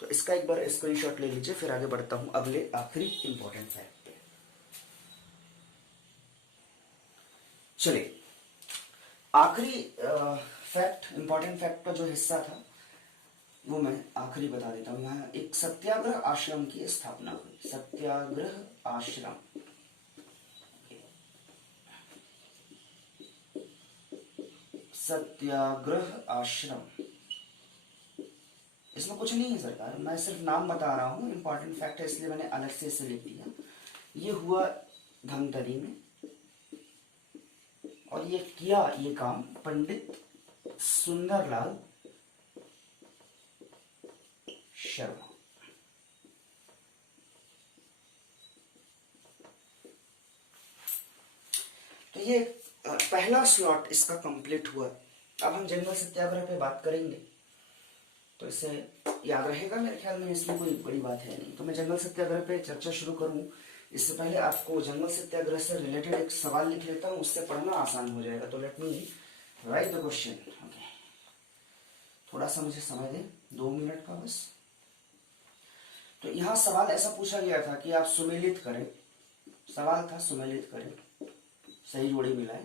तो इसका एक बार स्क्रीनशॉट ले लीजिए, फिर आगे बढ़ता हूं अगले आखिरी इंपॉर्टेंट फैक्ट पे। चलिए आखिरी फैक्ट, इंपॉर्टेंट फैक्ट का जो हिस्सा था वो मैं आखिरी बता देता हूं। यहाँ एक सत्याग्रह आश्रम की स्थापना हुई। सत्याग्रह आश्रम, सत्याग्रह आश्रम, इसमें कुछ नहीं है सरकार, मैं सिर्फ नाम बता रहा हूं। इंपॉर्टेंट फैक्ट है इसलिए मैंने अलग से इसे लिख दिया। ये हुआ धमतरी में और ये किया ये काम पंडित सुंदरलाल शर्मा। तो ये पहला स्लॉट इसका कंप्लीट हुआ। अब हम जंगल सत्याग्रह पे बात करेंगे, तो इसे याद रहेगा मेरे ख्याल में, इसमें कोई बड़ी बात है नहीं। तो मैं जंगल सत्याग्रह पे चर्चा शुरू करूं इससे पहले आपको जंगल सत्याग्रह से रिलेटेड एक सवाल लिख लेता हूं, उससे पढ़ना आसान हो जाएगा। तो let me right the question. Okay, थोड़ा सा मुझे समय दें, 2 मिनट का बस। तो यहाँ सवाल ऐसा पूछा गया था कि आप सुमेलित करें, सवाल था सुमेलित करें, सही जोड़ी मिलाएं,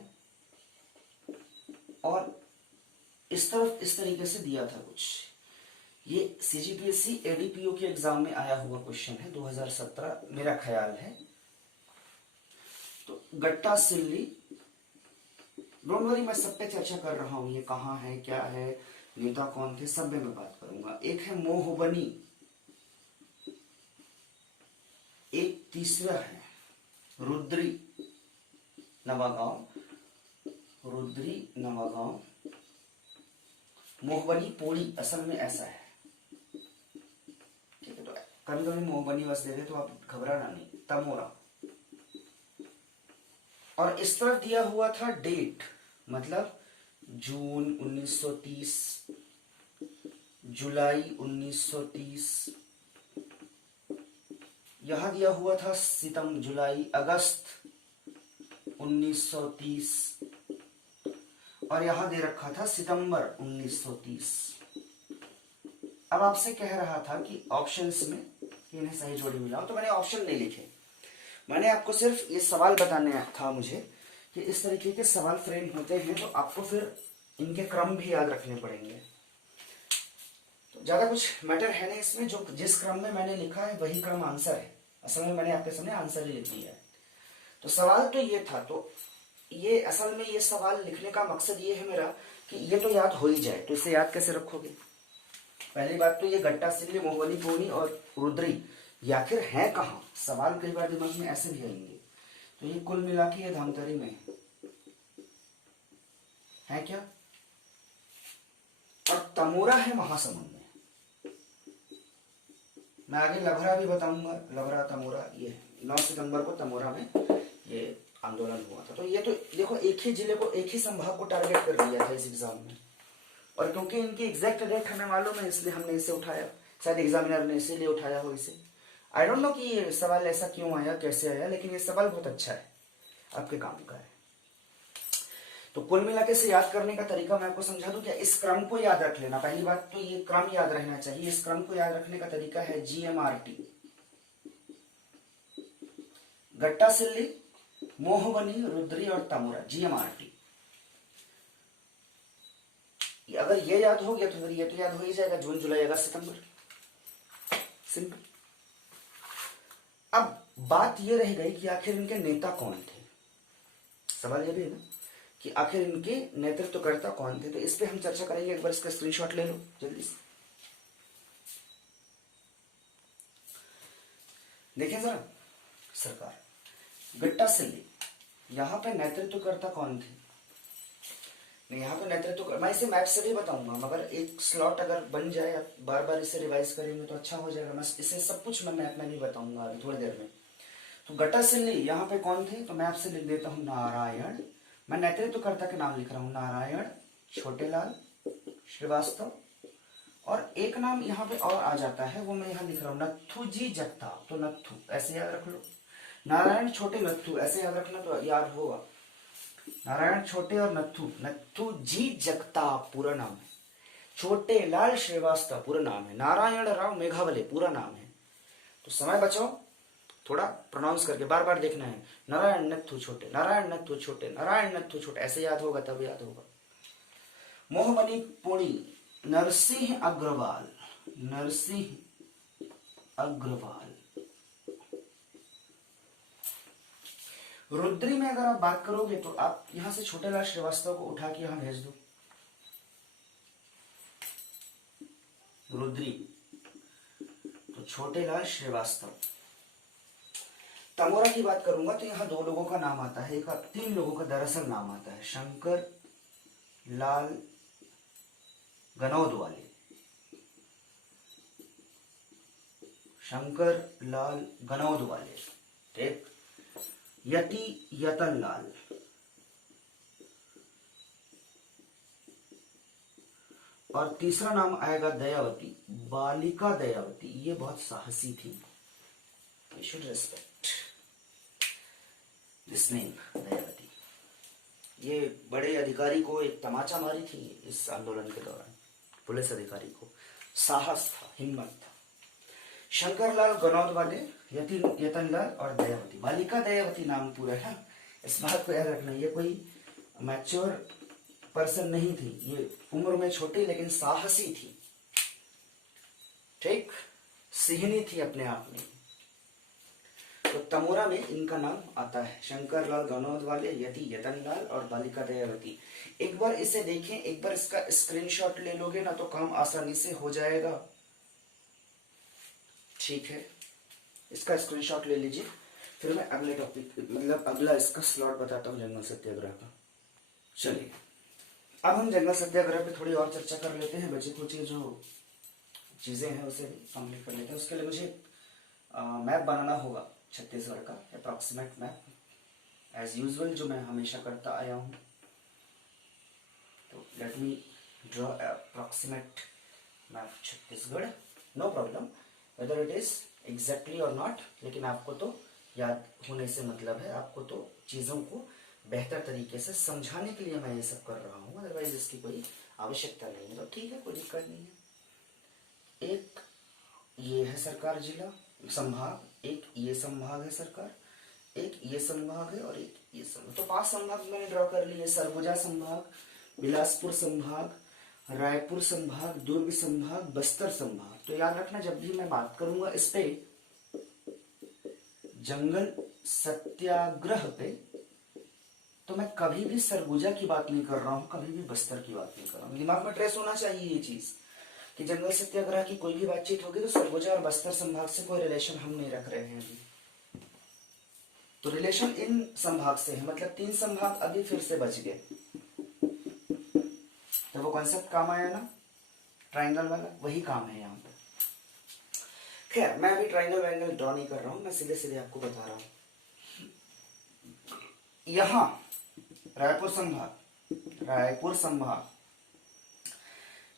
और इस तरफ इस तरीके से दिया था कुछ। ये सीजीपीएससी एडीपीओ के एग्जाम में आया हुआ क्वेश्चन है 2017 मेरा ख्याल है। तो गट्टा सिल्ली, डोंट वरी, मैं सब पे चर्चा कर रहा हूं। ये कहाँ है, क्या है, नेता कौन थे, सब में मैं बात करूंगा। एक है मोहबनी, एक तीसरा है रुद्री नवागांव, रुद्री नवागांव। मोहबनी पोड़ी असल में ऐसा है, ठीक है। तो कभी कभी मोहबनी बस दे दे तो आप घबराना नहीं, तमोरा। और इस तरफ दिया हुआ था डेट, मतलब जून 1930, जुलाई 1930। यहां दिया हुआ था अगस्त 1930, और यहां दे रखा था सितंबर 1930। अब आपसे कह रहा था कि ऑप्शंस में इन्हें सही जोड़ी मिलाओ, तो मैंने ऑप्शन नहीं लिखे। मैंने आपको सिर्फ ये सवाल बताने था मुझे कि इस तरीके के सवाल फ्रेम होते हैं, तो आपको फिर इनके क्रम भी याद रखने पड़ेंगे। तो ज्यादा कुछ मैटर है नहीं इसमें, जो जिस क्रम में मैंने लिखा है वही क्रम आंसर है। असल में मैंने आपके सामने आंसर ही लिख दिया है। तो सवाल तो ये था, तो ये असल में ये सवाल लिखने का मकसद ये है मेरा कि ये तो याद हो ही जाए। तो इसे याद कैसे रखोगे? पहली बात तो ये गट्टा सिल्ली, मोहबनी पोनी और रुद्री ये आखिर है कहाँ? सवाल कई बार दिमाग में ऐसे भी आएंगे। तो ये कुल मिला के ये धमतरी में है। है क्या, और तमोरा है महासमुंद में। मैं आगे लभरा भी बताऊंगा, लभरा तमोरा, ये 9 सितंबर को तमोरा में ये आंदोलन हुआ था। तो ये तो देखो एक ही जिले को, एक ही संभाग को टारगेट कर लिया था इस एग्जाम में, और क्योंकि इनकी एग्जैक्ट डेट हमें मालूम है इसलिए हमने इसे उठाया, शायद एग्जामिनर ने इसीलिए उठाया हो इसे। आई डोंट नो कि ये सवाल ऐसा क्यों आया, कैसे आया, लेकिन ये सवाल बहुत अच्छा है, आपके काम का है। तो कुल मिला के इसे याद करने का तरीका मैं आपको समझा दूं क्या, इस क्रम को याद रख लेना। पहली बात तो ये क्रम याद रहना चाहिए। इस क्रम को याद रखने का तरीका है GMRT, गट्टा सिल्ली, मोहबनी, रुद्री और तमोरा, GMRT। अगर ये याद हो गया तो फिर ये तो याद हो ही जाएगा, जून जुलाई अगस्त सितंबर, सिंपल। अब बात ये रह गई कि आखिर इनके नेता कौन थे। सवाल ये भी है ना कि आखिर इनके नेतृत्वकर्ता कौन थे, तो इस पे हम चर्चा करेंगे। एक बार इसका स्क्रीनशॉट ले लो जल्दी से, देखें जरा। सरकार, गट्टा सिल्ली, यहाँ पे नेतृत्वकर्ता कौन थे, नहीं यहाँ पे नेतृत्व, मैं इसे मैप से भी बताऊंगा, मगर एक स्लॉट अगर बन जाए, बार बार इसे रिवाइज करेंगे तो अच्छा हो जाएगा। मैं इसे सब कुछ मैं मैप में भी बताऊंगा अभी थोड़ी देर में। तो गट्टा सिल्ली यहाँ पे कौन थे, तो मैं आपसे लिख देता हूँ नारायण, मैं नेतृत्वकर्ता के नाम लिख रहा हूँ, नारायण छोटेलाल श्रीवास्तव, और एक नाम यहाँ पे और आ जाता है, वो मैं यहाँ लिख रहा हूँ, नत्थू जी जगताप। तो नत्थू ऐसे याद रख लो, नारायण छोटे नत्थू ऐसे याद रखना तो याद होगा। नारायण छोटे और नत्थू, नत्थू जी जगताप पूरा नाम है, छोटे लाल श्रीवास्तव पूरा नाम है, नारायण राव मेघावले पूरा नाम है। तो समय बचाओ, थोड़ा प्रोनाउंस करके बार बार देखना है, नारायण नत्थू छोटे, नारायण नत्थू छोटे, नारायण नत्थू छोटे, ऐसे याद होगा तब याद होगा। मोहमनी पुणी, नरसिंह अग्रवाल, नरसिंह अग्रवाल। रुद्री में अगर आप बात करोगे तो आप यहां से छोटेलाल श्रीवास्तव को उठा के यहां भेज दो, रुद्री तो छोटेलाल श्रीवास्तव। तमोरा की बात करूंगा तो यहां 2 लोगों का नाम आता है, एक 3 लोगों का दरअसल नाम आता है, शंकर लाल गनौद वाले, शंकर लाल गनौद वाले, एक यतन लाल, और तीसरा नाम आएगा दयावती, बालिका दयावती। ये बहुत साहसी थी, we should respect this name, Dayawati. ये बड़े अधिकारी को एक तमाचा मारी थी इस आंदोलन के दौरान, पुलिस अधिकारी को, साहस था, हिम्मत था। शंकरलाल गनौद वाले, यतनलाल और दयावती, बालिका दयावती नाम पूरा है। इस बात को याद रखना, ये कोई मैच्योर पर्सन नहीं थी, ये उम्र में छोटी लेकिन साहसी थी, ठीक, सिहनी थी अपने आप में। तो तमोरा में इनका नाम आता है, शंकरलाल गनौद वाले, यतनलाल और बालिका दयावती। एक बार इसे देखें, एक बार इसका स्क्रीनशॉट ले लोगे ना तो काम आसानी से हो जाएगा, ठीक है। इसका स्क्रीनशॉट ले लीजिए, फिर मैं अगले टॉपिक मतलब अगला इसका स्लॉट बताता हूँ जंगल सत्याग्रह का। चलिए अब हम जंगल सत्याग्रह पे थोड़ी और चर्चा कर लेते हैं, बचे कुछ जो चीजें हैं उसे भी कंप्लीट कर लेते हैं। उसके लिए मुझे मैप बनाना होगा छत्तीसगढ़ का, अप्रॉक्सीमेट मैप एज यूजुअल जो मैं हमेशा करता आया हूँ। तो let me draw approximate map Chhattisgarh, no problem whether it is exactly और नॉट, लेकिन आपको तो याद होने से मतलब है, आपको तो चीज़ों को बेहतर तरीके से समझाने के लिए मैं ये सब कर रहा हूँ, अदरवाइज इसकी कोई आवश्यकता नहीं है। तो ठीक है, कोई दिक्कत नहीं है। एक ये है सरकार जिला संभाग, एक ये संभाग है सरकार, एक ये संभाग है और एक ये संभाग। तो 5 संभाग मैंने ड्रॉ कर लिए, सरगुजा संभाग, बिलासपुर संभाग, रायपुर संभाग, दुर्ग संभाग, बस्तर संभाग। तो याद रखना जब भी मैं बात करूंगा इस पे जंगल सत्याग्रह पे, तो मैं कभी भी सरगुजा की बात नहीं कर रहा हूं, कभी भी बस्तर की बात नहीं कर रहा हूं। दिमाग में ट्रेस होना चाहिए ये चीज कि जंगल सत्याग्रह की कोई भी बातचीत होगी तो सरगुजा और बस्तर संभाग से कोई रिलेशन हम नहीं रख रहे हैं अभी। तो रिलेशन इन संभाग से है, मतलब 3 संभाग अभी फिर से बच गए। तो वो कॉन्सेप्ट काम आया ना, ट्राइंगल वाला, वही काम है यहाँ पे। खैर मैं अभी ट्राइंगल वाइंगल ड्रॉ नहीं कर रहा हूँ, मैं सीधे सीधे आपको बता रहा हूँ। यहाँ रायपुर संभाग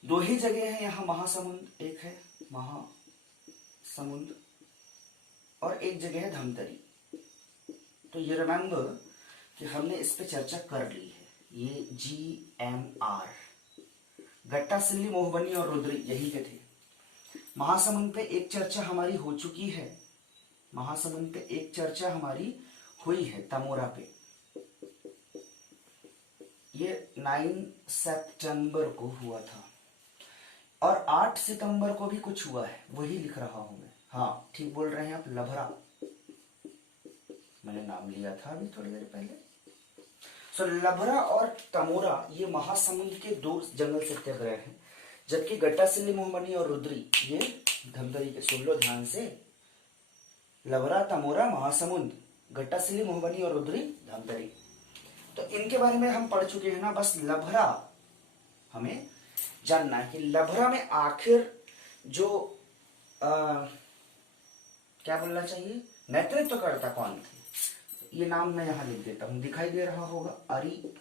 दो ही जगह है, यहाँ महासमुंद, एक है महासमुंद और एक जगह है धमतरी। तो ये रिमेंबर कि हमने इस पे चर्चा कर ली है। ये GMR गट्टा, सिल्ली, मोहबनी और रुद्री यही के थे। महासमुंद पे एक चर्चा हमारी हो चुकी है, महासमुंद पे एक चर्चा हमारी हुई है तमोरा पे। ये 9 सितंबर को हुआ था और 8 सितंबर को भी कुछ हुआ है, वही लिख रहा हूं मैं। हाँ ठीक बोल रहे हैं आप, लभरा, मैंने नाम लिया था अभी थोड़ी देर पहले। सो लभरा और तमोरा ये महासमुंद के दो जंगल सत्याग्रह हैं, जबकि गट्टा, सिल्ली, मोहबनी और रुद्री ये धमतरी के। सुन लो ध्यान से, लभरा, तमोरा, महासमुंद, गट्टा, सिल्ली, मोहबनी और रुद्री धमतरी। तो इनके बारे में हम पढ़ चुके हैं ना। बस लभरा हमें जानना है कि लभरा में आखिर जो क्या बोलना चाहिए, नेतृत्व करता कौन थे। ये नाम मैं यहां लिख देता हूं, दिखाई दे रहा होगा, अरिमर्दन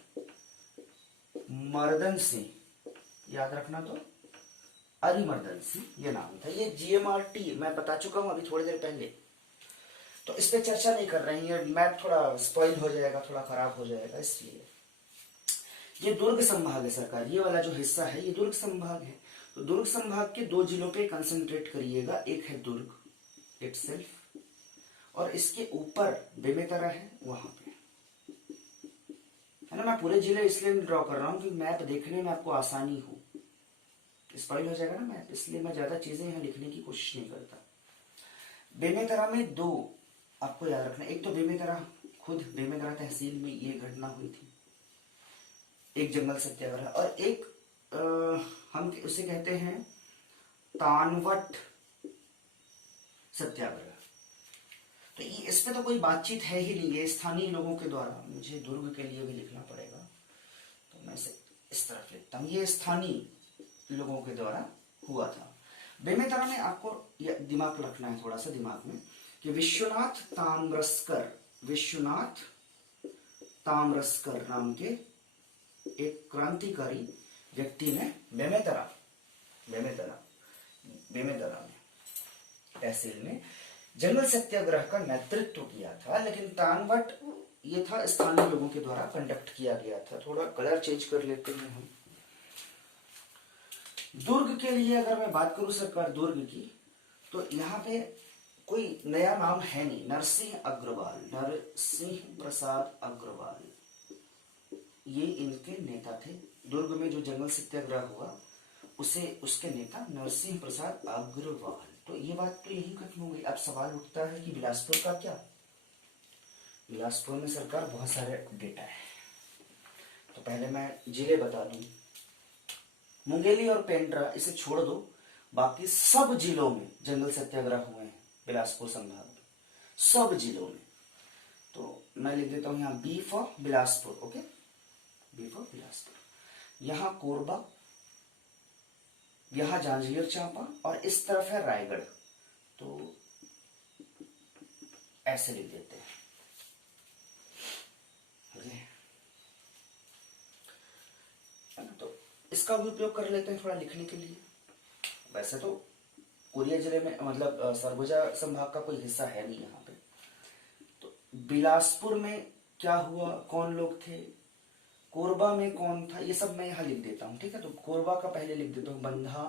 सिंह, याद रखना। तो अरिमर्दन सिंह ये नाम था। ये GMRT मैं बता चुका हूं अभी थोड़ी देर पहले, तो इस पे चर्चा नहीं कर रहे हैं। मैप थोड़ा स्पॉइल हो जाएगा, थोड़ा खराब हो जाएगा, इसलिए। ये दुर्ग संभाग है सरकार, ये वाला जो हिस्सा है ये दुर्ग संभाग है। तो दुर्ग संभाग के दो जिलों पे कंसंट्रेट करिएगा, एक है दुर्ग इटसेल्फ और इसके ऊपर बेमेतरा है, वहां पे है ना। मैं पूरे जिले इसलिए ड्रॉ कर रहा हूँ कि मैप देखने में आपको आसानी हो, स्पॉइल हो जाएगा ना मैप, इसलिए मैं ज्यादा चीजें यहाँ लिखने की कोशिश नहीं करता। बेमेतरा में दो आपको याद रखना, एक तो बेमेतरा खुद, बेमेतरा तहसील में ये घटना हुई थी, एक जंगल सत्याग्रह, और एक हम उसे कहते हैं तानवट सत्याग्रह। तो ये इस पे तो कोई बातचीत है ही नहीं, ये स्थानीय लोगों के द्वारा। मुझे दुर्ग के लिए भी लिखना पड़ेगा, तो मैं इसे इस तरफ लिखता हूँ, ये स्थानीय लोगों के द्वारा हुआ था। बेमेतरा में आपको दिमाग रखना है थोड़ा सा दिमाग में कि विश्वनाथ ताम्रस्कर नाम के एक क्रांतिकारी व्यक्ति ने बेमेतरा में तहसील में जंगल सत्याग्रह का नेतृत्व किया था। लेकिन तानवट ये था स्थानीय लोगों के द्वारा कंडक्ट किया गया था। थोड़ा कलर चेंज कर लेते हैं हम। दुर्ग के लिए अगर मैं बात करूं सरकार दुर्ग की, तो यहाँ पे कोई नया नाम है नहीं। नरसिंह प्रसाद अग्रवाल ये इनके नेता थे। दुर्ग में जो जंगल सत्याग्रह हुआ उसके नेता नरसिंह प्रसाद अग्रवाल। तो ये बात तो यही खत्म हो गई। अब सवाल उठता है कि बिलासपुर का क्या। बिलासपुर में सरकार बहुत सारे डेटा है, तो पहले मैं जिले बता दूं। मुंगेली और पेंड्रा इसे छोड़ दो, बाकी सब जिलों में जंगल सत्याग्रह हुए हैं बिलासपुर संभाग में, सब जिलों में। तो मैं लिख देता हूं यहाँ B for Bilaspur, okay, B for Bilaspur. यहाँ कोरबा, यहाँ जांजगीर चांपा और इस तरफ है रायगढ़। तो ऐसे लिख देते हैं, तो इसका भी उपयोग कर लेते हैं थोड़ा लिखने के लिए। वैसे तो कोरिया जिले में मतलब सरगुजा संभाग का कोई हिस्सा है नहीं यहाँ पे। तो बिलासपुर में क्या हुआ, कौन लोग थे, कोरबा में कौन था, ये सब मैं यहाँ लिख देता हूँ, ठीक है। तो कोरबा का पहले लिख देता हूँ बंधा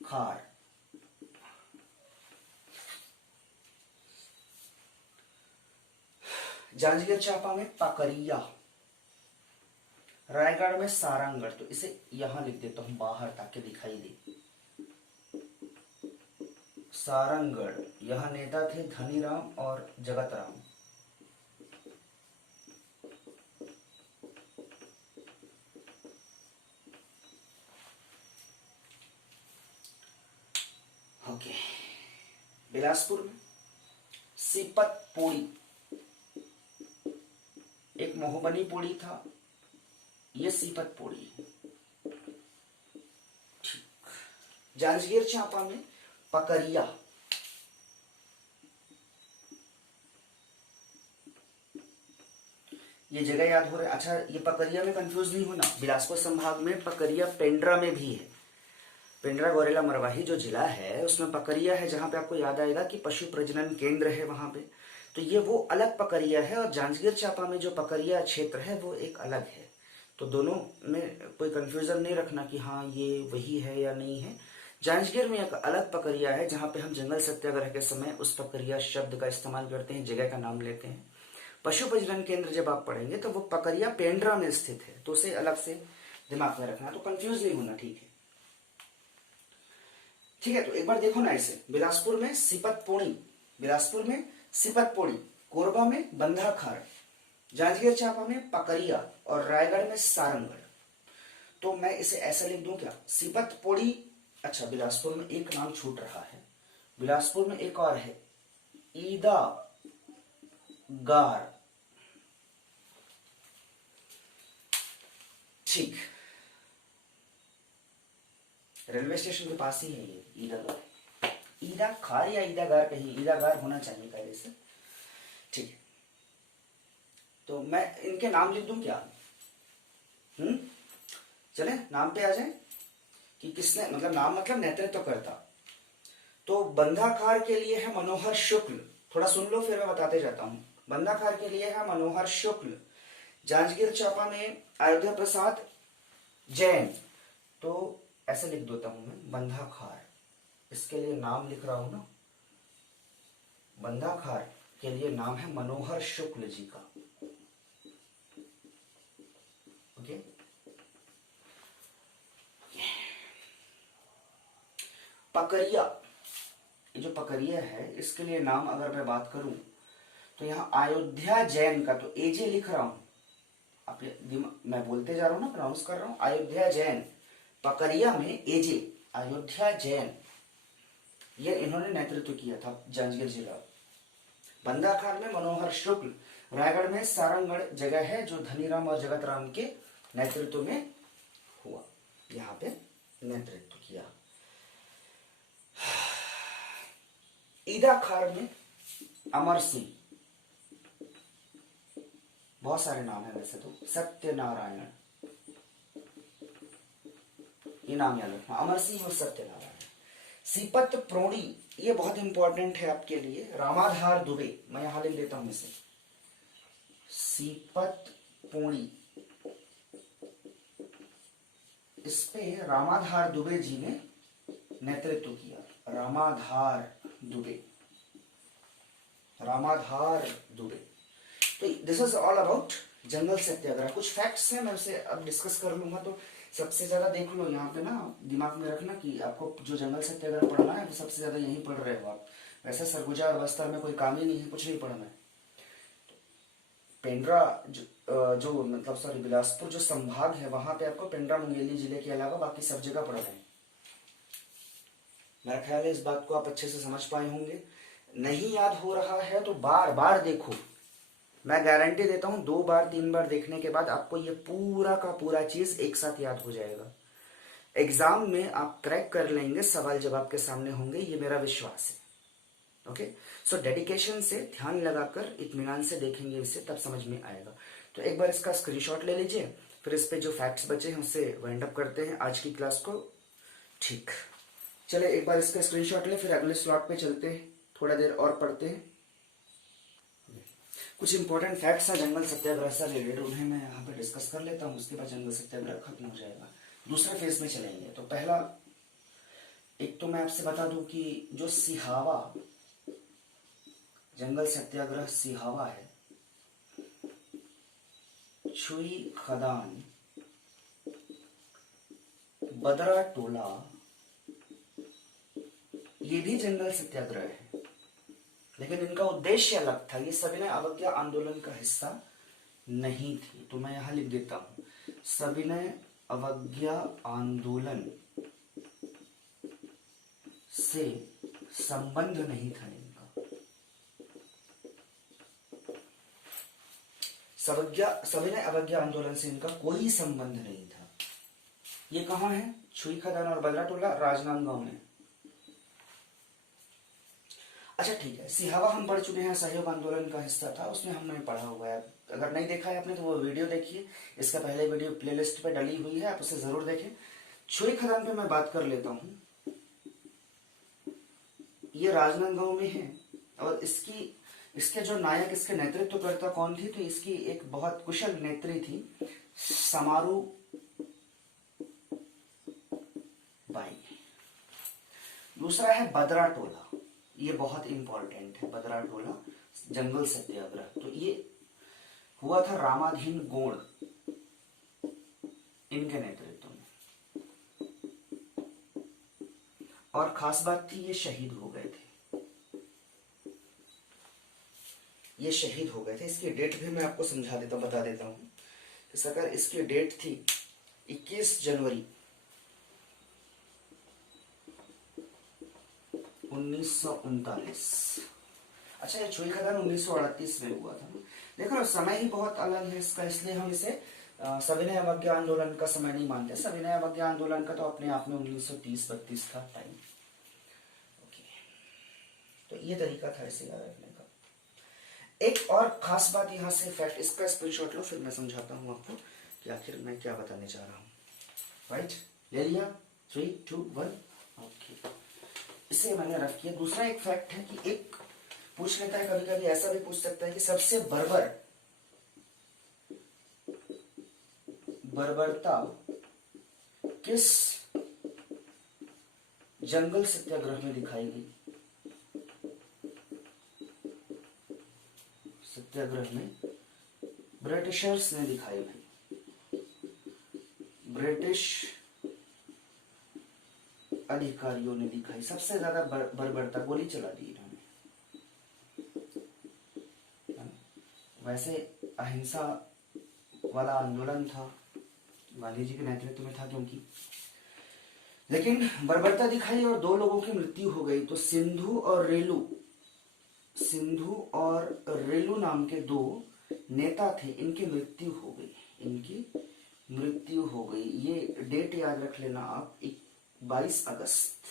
खार, जांजगीर चांपा में पाकरिया, रायगढ़ में सारंगढ़। तो इसे यहां लिख देता हूं बाहर ताकि दिखाई दे। सारंगढ़, यहां नेता थे धनीराम और जगत राम। ओके, बिलासपुर में सीपत पोड़ी, एक मोहबनी पोड़ी था, ये सीपत पोड़ी है। जांजगीर चांपा में पकरिया, ये जगह याद हो रहा है। अच्छा, ये पकरिया में कंफ्यूज नहीं होना, बिलासपुर संभाग में पकरिया पेंड्रा में भी है। पेंड्रा गौरेला मरवाही जो जिला है उसमें पकरिया है, जहां पे आपको याद आएगा कि पशु प्रजनन केंद्र है वहां पे। तो ये वो अलग पकरिया है, और जांजगीर चांपा में जो पकरिया क्षेत्र है वो एक अलग है। तो दोनों में कोई कंफ्यूजन नहीं रखना कि हाँ ये वही है या नहीं है। जांजगीर में एक अलग पकरिया है जहां पे हम जंगल सत्याग्रह के समय उस पकरिया शब्द का इस्तेमाल करते हैं, जगह का नाम लेते हैं। पशु प्रजनन केंद्र जब आप पढ़ेंगे तो वो पकरिया पेंड्रा में स्थित है, तो उसे अलग से दिमाग में रखना, तो कंफ्यूज नहीं होना। ठीक है, ठीक है। तो एक बार देखो ना इसे, बिलासपुर में सीपत पोड़ी, बिलासपुर में सीपत पोड़ी, कोरबा में बंधाखार, जांजगीर चांपा में पकरिया, और रायगढ़ में सारंगढ़। तो मैं इसे ऐसा लिख दूं क्या, सीपत पोड़ी। अच्छा, बिलासपुर में एक नाम छूट रहा है, बिलासपुर में एक और है, ईदा गार। ठीक, रेलवे स्टेशन के पास ही है ये ईदा गार। ईदा खार या ईदा गार, कहीं ईदा गार होना चाहिए पहले से। ठीक है, तो मैं इनके नाम लिख दूं क्या? चले नाम पे आ जाए कि किसने, मतलब नाम मतलब नेतृत्व करता। तो बंधाखार के लिए है मनोहर शुक्ल, थोड़ा सुन लो फिर मैं बताते जाता हूं। बंधाखार के लिए है मनोहर शुक्ल, जांजगीर चांपा में अयोध्या प्रसाद जैन। तो ऐसे लिख देता हूं मैं, बंधाखार, इसके लिए नाम लिख रहा हूं ना, बंधाखार के लिए नाम है मनोहर शुक्ल जी का। ओके, पकरिया, ये जो पकरिया है इसके लिए नाम अगर मैं बात करूं तो यहां अयोध्या जैन का, तो एजे लिख रहा हूं, आप मैं बोलते जा रहा हूं ना, प्रोनाउंस कर रहा हूं, अयोध्या जैन। पकरिया में एजे, अयोध्या जैन, ये इन्होंने नेतृत्व किया था जांजगीर जिला। बंदाखार में मनोहर शुक्ल, रायगढ़ में सारंगढ़ जगह है जो धनीराम और जगत राम के नेतृत्व में हुआ, यहां पे नेतृत्व किया। ईदा खार में अमर सिंह, बहुत सारे नाम है वैसे तो, सत्यनारायण, ये नाम याद रखना, अमर सिंह और सत्यनारायण। सीपत प्रोड़ी, ये बहुत इंपॉर्टेंट है आपके लिए, रामाधार दुबे, मैं यहां लिख देता हूं इसे, सीपत पोड़ी, इस पे रामाधार दुबे जी ने नेतृत्व किया, रामाधार दुबे, रामाधार दुबे। तो दिस इज ऑल अबाउट जंगल सत्याग्रह। कुछ फैक्ट्स हैं, मैं उसे अब डिस्कस कर लूंगा। तो सबसे ज्यादा देख लो यहाँ पे ना, दिमाग में रखना कि आपको जो जंगल सत्याग्रह पढ़ना है वो सबसे ज्यादा यहीं पढ़ रहे हो आप। वैसे सरगुजा और बस्तर में कोई काम ही नहीं है, कुछ नहीं पढ़ना है। पेंड्रा जो मतलब सॉरी बिलासपुर जो संभाग है वहां पे आपको पेंड्रा मुंगेली जिले के अलावा बाकी सब जगह पढ़ना है। मेरा ख्याल है इस बात को आप अच्छे से समझ पाए होंगे। नहीं याद हो रहा है तो बार बार देखो, मैं गारंटी देता हूं 2 बार 3 बार देखने के बाद आपको ये पूरा का पूरा चीज एक साथ याद हो जाएगा। एग्जाम में आप क्रैक कर लेंगे, सवाल जब आपके सामने होंगे, ये मेरा विश्वास है। ओके, सो डेडिकेशन से, ध्यान लगाकर, इत्मीनान से देखेंगे इसे, तब समझ में आएगा। तो एक बार इसका स्क्रीनशॉट ले लीजिए, फिर इस पे जो फैक्ट्स बचे हैं उससे वाइंड अप करते हैं आज की क्लास को। ठीक, चले एक बार इसका स्क्रीनशॉट ले, फिर अगले स्लॉट पे चलते हैं, थोड़ा देर और पढ़ते हैं। कुछ इंपॉर्टेंट फैक्ट्स हैं जंगल सत्याग्रह से रिलेटेड, उन्हें मैं यहाँ पे डिस्कस कर लेता हूँ, उसके बाद जंगल सत्याग्रह खत्म हो जाएगा, दूसरे फेज में चलेंगे। तो पहला, एक तो मैं आपसे बता दूं कि जो सिहावा जंगल सत्याग्रह सिहावा है, छुई खदान, बदरा टोला, ये भी जंगल सत्याग्रह है, लेकिन इनका उद्देश्य अलग था। ये सविनय अवज्ञा आंदोलन का हिस्सा नहीं थी। तो मैं यहां लिख देता हूं, सविनय अवज्ञा आंदोलन से संबंध नहीं था इनका। सविनय अवज्ञा आंदोलन से इनका कोई संबंध नहीं था। ये कहाँ है? छुई खदान और बदरा टोला, राजनांदगांव में। अच्छा ठीक है, सिहावा हम पढ़ चुके हैं, सहयोग आंदोलन का हिस्सा था, उसमें हमने पढ़ा हुआ है। अगर नहीं देखा है आपने तो वो वीडियो देखिए, इसका पहले वीडियो प्लेलिस्ट पे डली हुई है, आप उसे जरूर देखें। छुई खदान पे मैं बात कर लेता हूँ। ये राजनांदगांव में है और इसके जो नायक, इसके नेतृत्वकर्ता कौन थी? तो इसकी एक बहुत कुशल नेत्री थी, समारू बाई। दूसरा है बदरा टोला, ये बहुत इंपॉर्टेंट है। बदरा टोला जंगल सत्याग्रह, तो ये हुआ था रामाधीन गोड़ इनके नेतृत्व में। और खास बात थी, ये शहीद हो गए थे। ये शहीद हो गए थे। इसकी डेट भी मैं आपको समझा देता हूं, बता देता हूं। अगर इसकी डेट थी 21 जनवरी 1939। अच्छा, ये छुई खदान 1938 में हुआ था। देखो समय ही बहुत अलग है इसका, इसलिए हम इसे सविनय अवज्ञा आंदोलन का समय नहीं मानते। सविनय अवज्ञा आंदोलन का तो अपने आप में 1930-32 था टाइम। ओके, तो ये तरीका था इसे याद रखने का। एक और खास बात यहाँ से फैक्ट, इसका स्क्रीनशॉट लो, फिर मैं समझाता हूँ आपको कि आखिर मैं क्या बताने चाह रहा हूँ। राइट, ले लिया? 3, 2, 1, ओके, इसे मैंने रख किया। दूसरा एक फैक्ट है कि एक पूछ लेता है, कभी कभी ऐसा भी पूछ सकता है कि सबसे बर्बरता किस जंगल सत्याग्रह में दिखाई गई? सत्याग्रह में ब्रिटिशर्स ने दिखाई गई, ब्रिटिश अधिकारियों ने दिखाई। सबसे ज्यादा बर्बरता, गोली चला दी इन्होंने। वैसे अहिंसा वाला आंदोलन था, गांधी जी के नेतृत्व में था क्योंकि, लेकिन बर्बरता दिखाई और 2 लोगों की मृत्यु हो गई। तो सिंधु और रेलू नाम के 2 नेता थे, इनकी मृत्यु हो गई। ये डेट याद रख लेना आप, 22 अगस्त।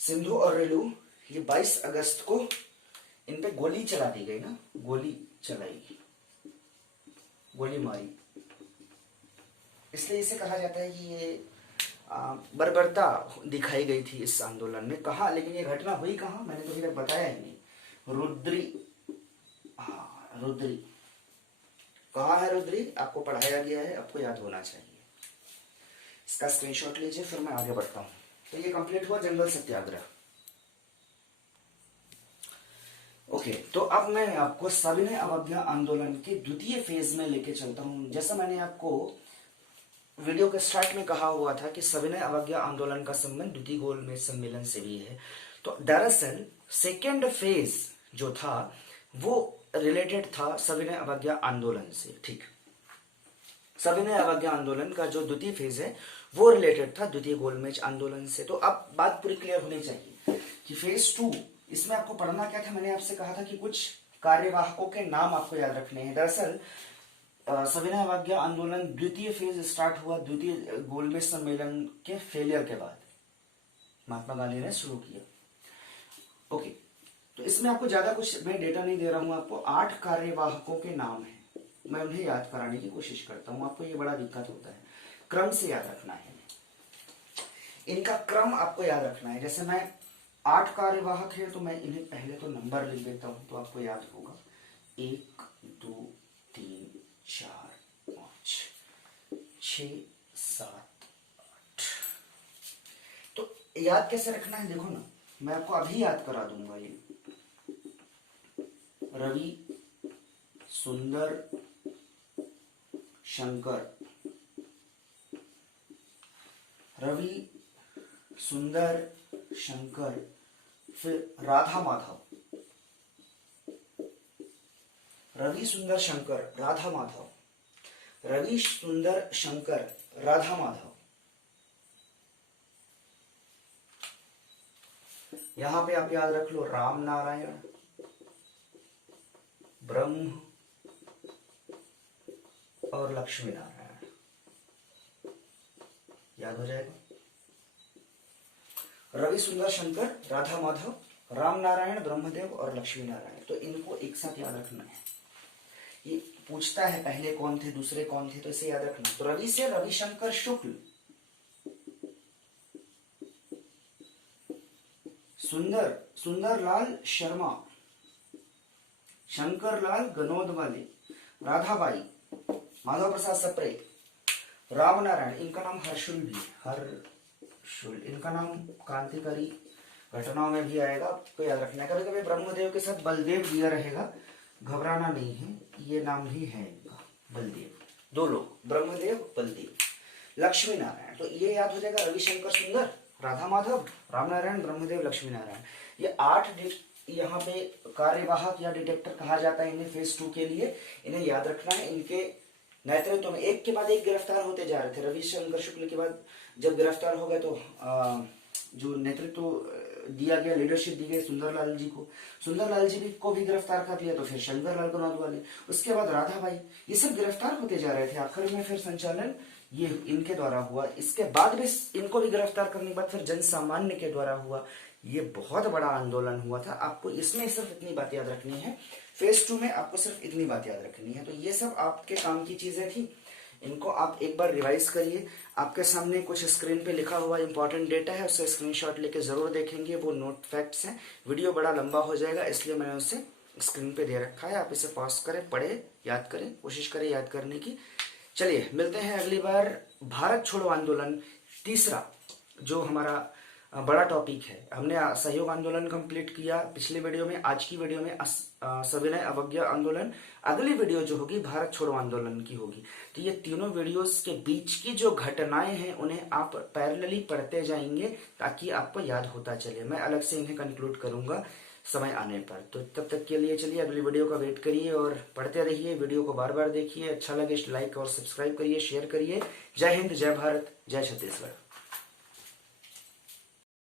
सिंधु और रेलू, ये 22 अगस्त को इन पे गोली चला दी गई ना, गोली मारी। इसलिए इसे कहा जाता है कि ये बर्बरता दिखाई गई थी इस आंदोलन में। कहा, लेकिन ये घटना हुई कहाँ, मैंने तो अभी तक बताया ही नहीं। रुद्री, रुद्री कहाँ है? रुद्री आपको पढ़ाया गया है, आपको याद होना चाहिए। इसका स्क्रीनशॉट लीजिए, फिर मैं आगे बढ़ता हूं। तो ये कंप्लीट हुआ जंगल सत्याग्रह। ओके, तो अब मैं आपको सविनय अवज्ञा आंदोलन के द्वितीय फेज में लेके चलता हूं। जैसा मैंने आपको वीडियो के स्टार्ट में कहा हुआ था कि सविनय अवज्ञा आंदोलन का संबंध द्वितीय गोलमेज सम्मेलन से भी है। तो दरअसल सेकेंड फेज जो था वो रिलेटेड था सविनय अवज्ञा आंदोलन से। ठीक, सविनय अवज्ञा आंदोलन का जो द्वितीय फेज है वो रिलेटेड था द्वितीय गोलमेज आंदोलन से। तो अब बात पूरी क्लियर होनी चाहिए कि फेज 2, इसमें आपको पढ़ना क्या था। मैंने आपसे कहा था कि कुछ कार्यवाहकों के नाम आपको याद रखने हैं। दरअसल सविनय अवज्ञा आंदोलन द्वितीय फेज स्टार्ट हुआ द्वितीय गोलमेज सम्मेलन के फेलियर के बाद, महात्मा गांधी ने शुरू किया। ओके, तो इसमें आपको ज्यादा कुछ मैं डेटा नहीं दे रहा हूं, आपको 8 कार्यवाहकों के नाम है, मैं उन्हें याद कराने की कोशिश करता हूं। आपको ये बड़ा दिक्कत होता है, क्रम से याद रखना है, इनका क्रम आपको याद रखना है। जैसे मैं 8 कार्यवाहक है तो मैं इन्हें पहले तो नंबर लिख देता हूं तो आपको याद होगा। 1, 2, 3, 4, 5, 6, 7, 8। तो याद कैसे रखना है देखो ना, मैं आपको अभी याद करा दूंगा। ये रवि, सुंदर, शंकर, रवि, सुंदर, शंकर, फिर राधा माधव, रवि सुंदर शंकर राधा माधव, रवि सुंदर शंकर राधा माधव। यहां पे आप याद रख लो राम नारायण, ब्रह्म और लक्ष्मी नारायण, याद हो जाएगा। रवि सुंदर शंकर, राधा माधव, राम नारायण, ब्रह्मदेव और लक्ष्मी नारायण, तो इनको एक साथ याद रखना है। ये पूछता है पहले कौन थे, दूसरे कौन थे, तो इसे याद रखना। तो रवि से रविशंकर शुक्ल, सुंदरलाल शर्मा, शंकरलाल गनोदवाले, राधाबाई, माधव प्रसाद सप्रे, राम नारायण, इनका नाम हर्षुल भी, हर्षुल, इनका नाम क्रांतिकारी घटनाओं में भी आएगा, आपको याद रखना है। कभी कभी ब्रह्मदेव के साथ बलदेव दिया रहेगा, घबराना नहीं है, ये नाम ही है इनका, बलदेव, दो लोग, ब्रह्मदेव बलदेव। लक्ष्मी नारायण, तो ये याद हो जाएगा, रविशंकर सुंदर, राधा माधव, राम नारायण, ब्रह्मदेव, लक्ष्मी नारायण। ये 8 यहाँ पे कार्यवाहक या डिटेक्टर कहा जाता है इन्हें फेज 2 के लिए, इन्हें याद रखना है। इनके नेतृत्व में एक के बाद एक गिरफ्तार होते जा रहे थे। रविशंकर शुक्ल के बाद जब गिरफ्तार हो गए तो जो नेतृत्व दिया गया, लीडरशिप दी गई सुंदरलाल जी को, सुंदरलाल जी को भी गिरफ्तार कर लिया, तो फिर शंकरलाल गनोदवाले, उसके बाद राधाबाई, ये सब गिरफ्तार होते जा रहे थे। आखिर में फिर संचालन ये इनके द्वारा हुआ। इसके बाद भी इनको भी गिरफ्तार करने के बाद फिर जन सामान्य के द्वारा हुआ। ये बहुत बड़ा आंदोलन हुआ था। आपको इसमें सिर्फ इतनी बात याद रखनी है, फेज 2 में आपको सिर्फ इतनी बात याद रखनी है। तो ये सब आपके काम की चीजें थी, इनको आप एक बार रिवाइज करिए। आपके सामने कुछ स्क्रीन पे लिखा हुआ इंपॉर्टेंट डेटा है, उससे स्क्रीनशॉट लेके जरूर देखेंगे। वो नोट फैक्ट्स हैं। वीडियो बड़ा लंबा हो जाएगा, इसलिए मैंने उसे स्क्रीन पे दे रखा है। आप इसे पॉज करें, पढ़े, याद करें, कोशिश करें याद करने की। चलिए मिलते हैं अगली बार। भारत छोड़ो आंदोलन, तीसरा जो हमारा बड़ा टॉपिक है। हमने सहयोग आंदोलन कंप्लीट किया पिछले वीडियो में। आज की वीडियो में सविनय अवज्ञा आंदोलन, अगली वीडियो जो होगी भारत छोड़ो आंदोलन की होगी। तो ये तीनों वीडियोस के बीच की जो घटनाएं हैं उन्हें आप पैरेलली पढ़ते जाएंगे ताकि आपको याद होता चले। मैं अलग से इन्हें कंक्लूड करूंगा समय आने पर। तो तब तक के लिए चलिए अगली वीडियो का वेट करिए और पढ़ते रहिए। वीडियो को बार बार देखिए, अच्छा लगे लाइक और सब्सक्राइब करिए, शेयर करिए। जय हिंद, जय भारत, जय छत्तीसगढ़।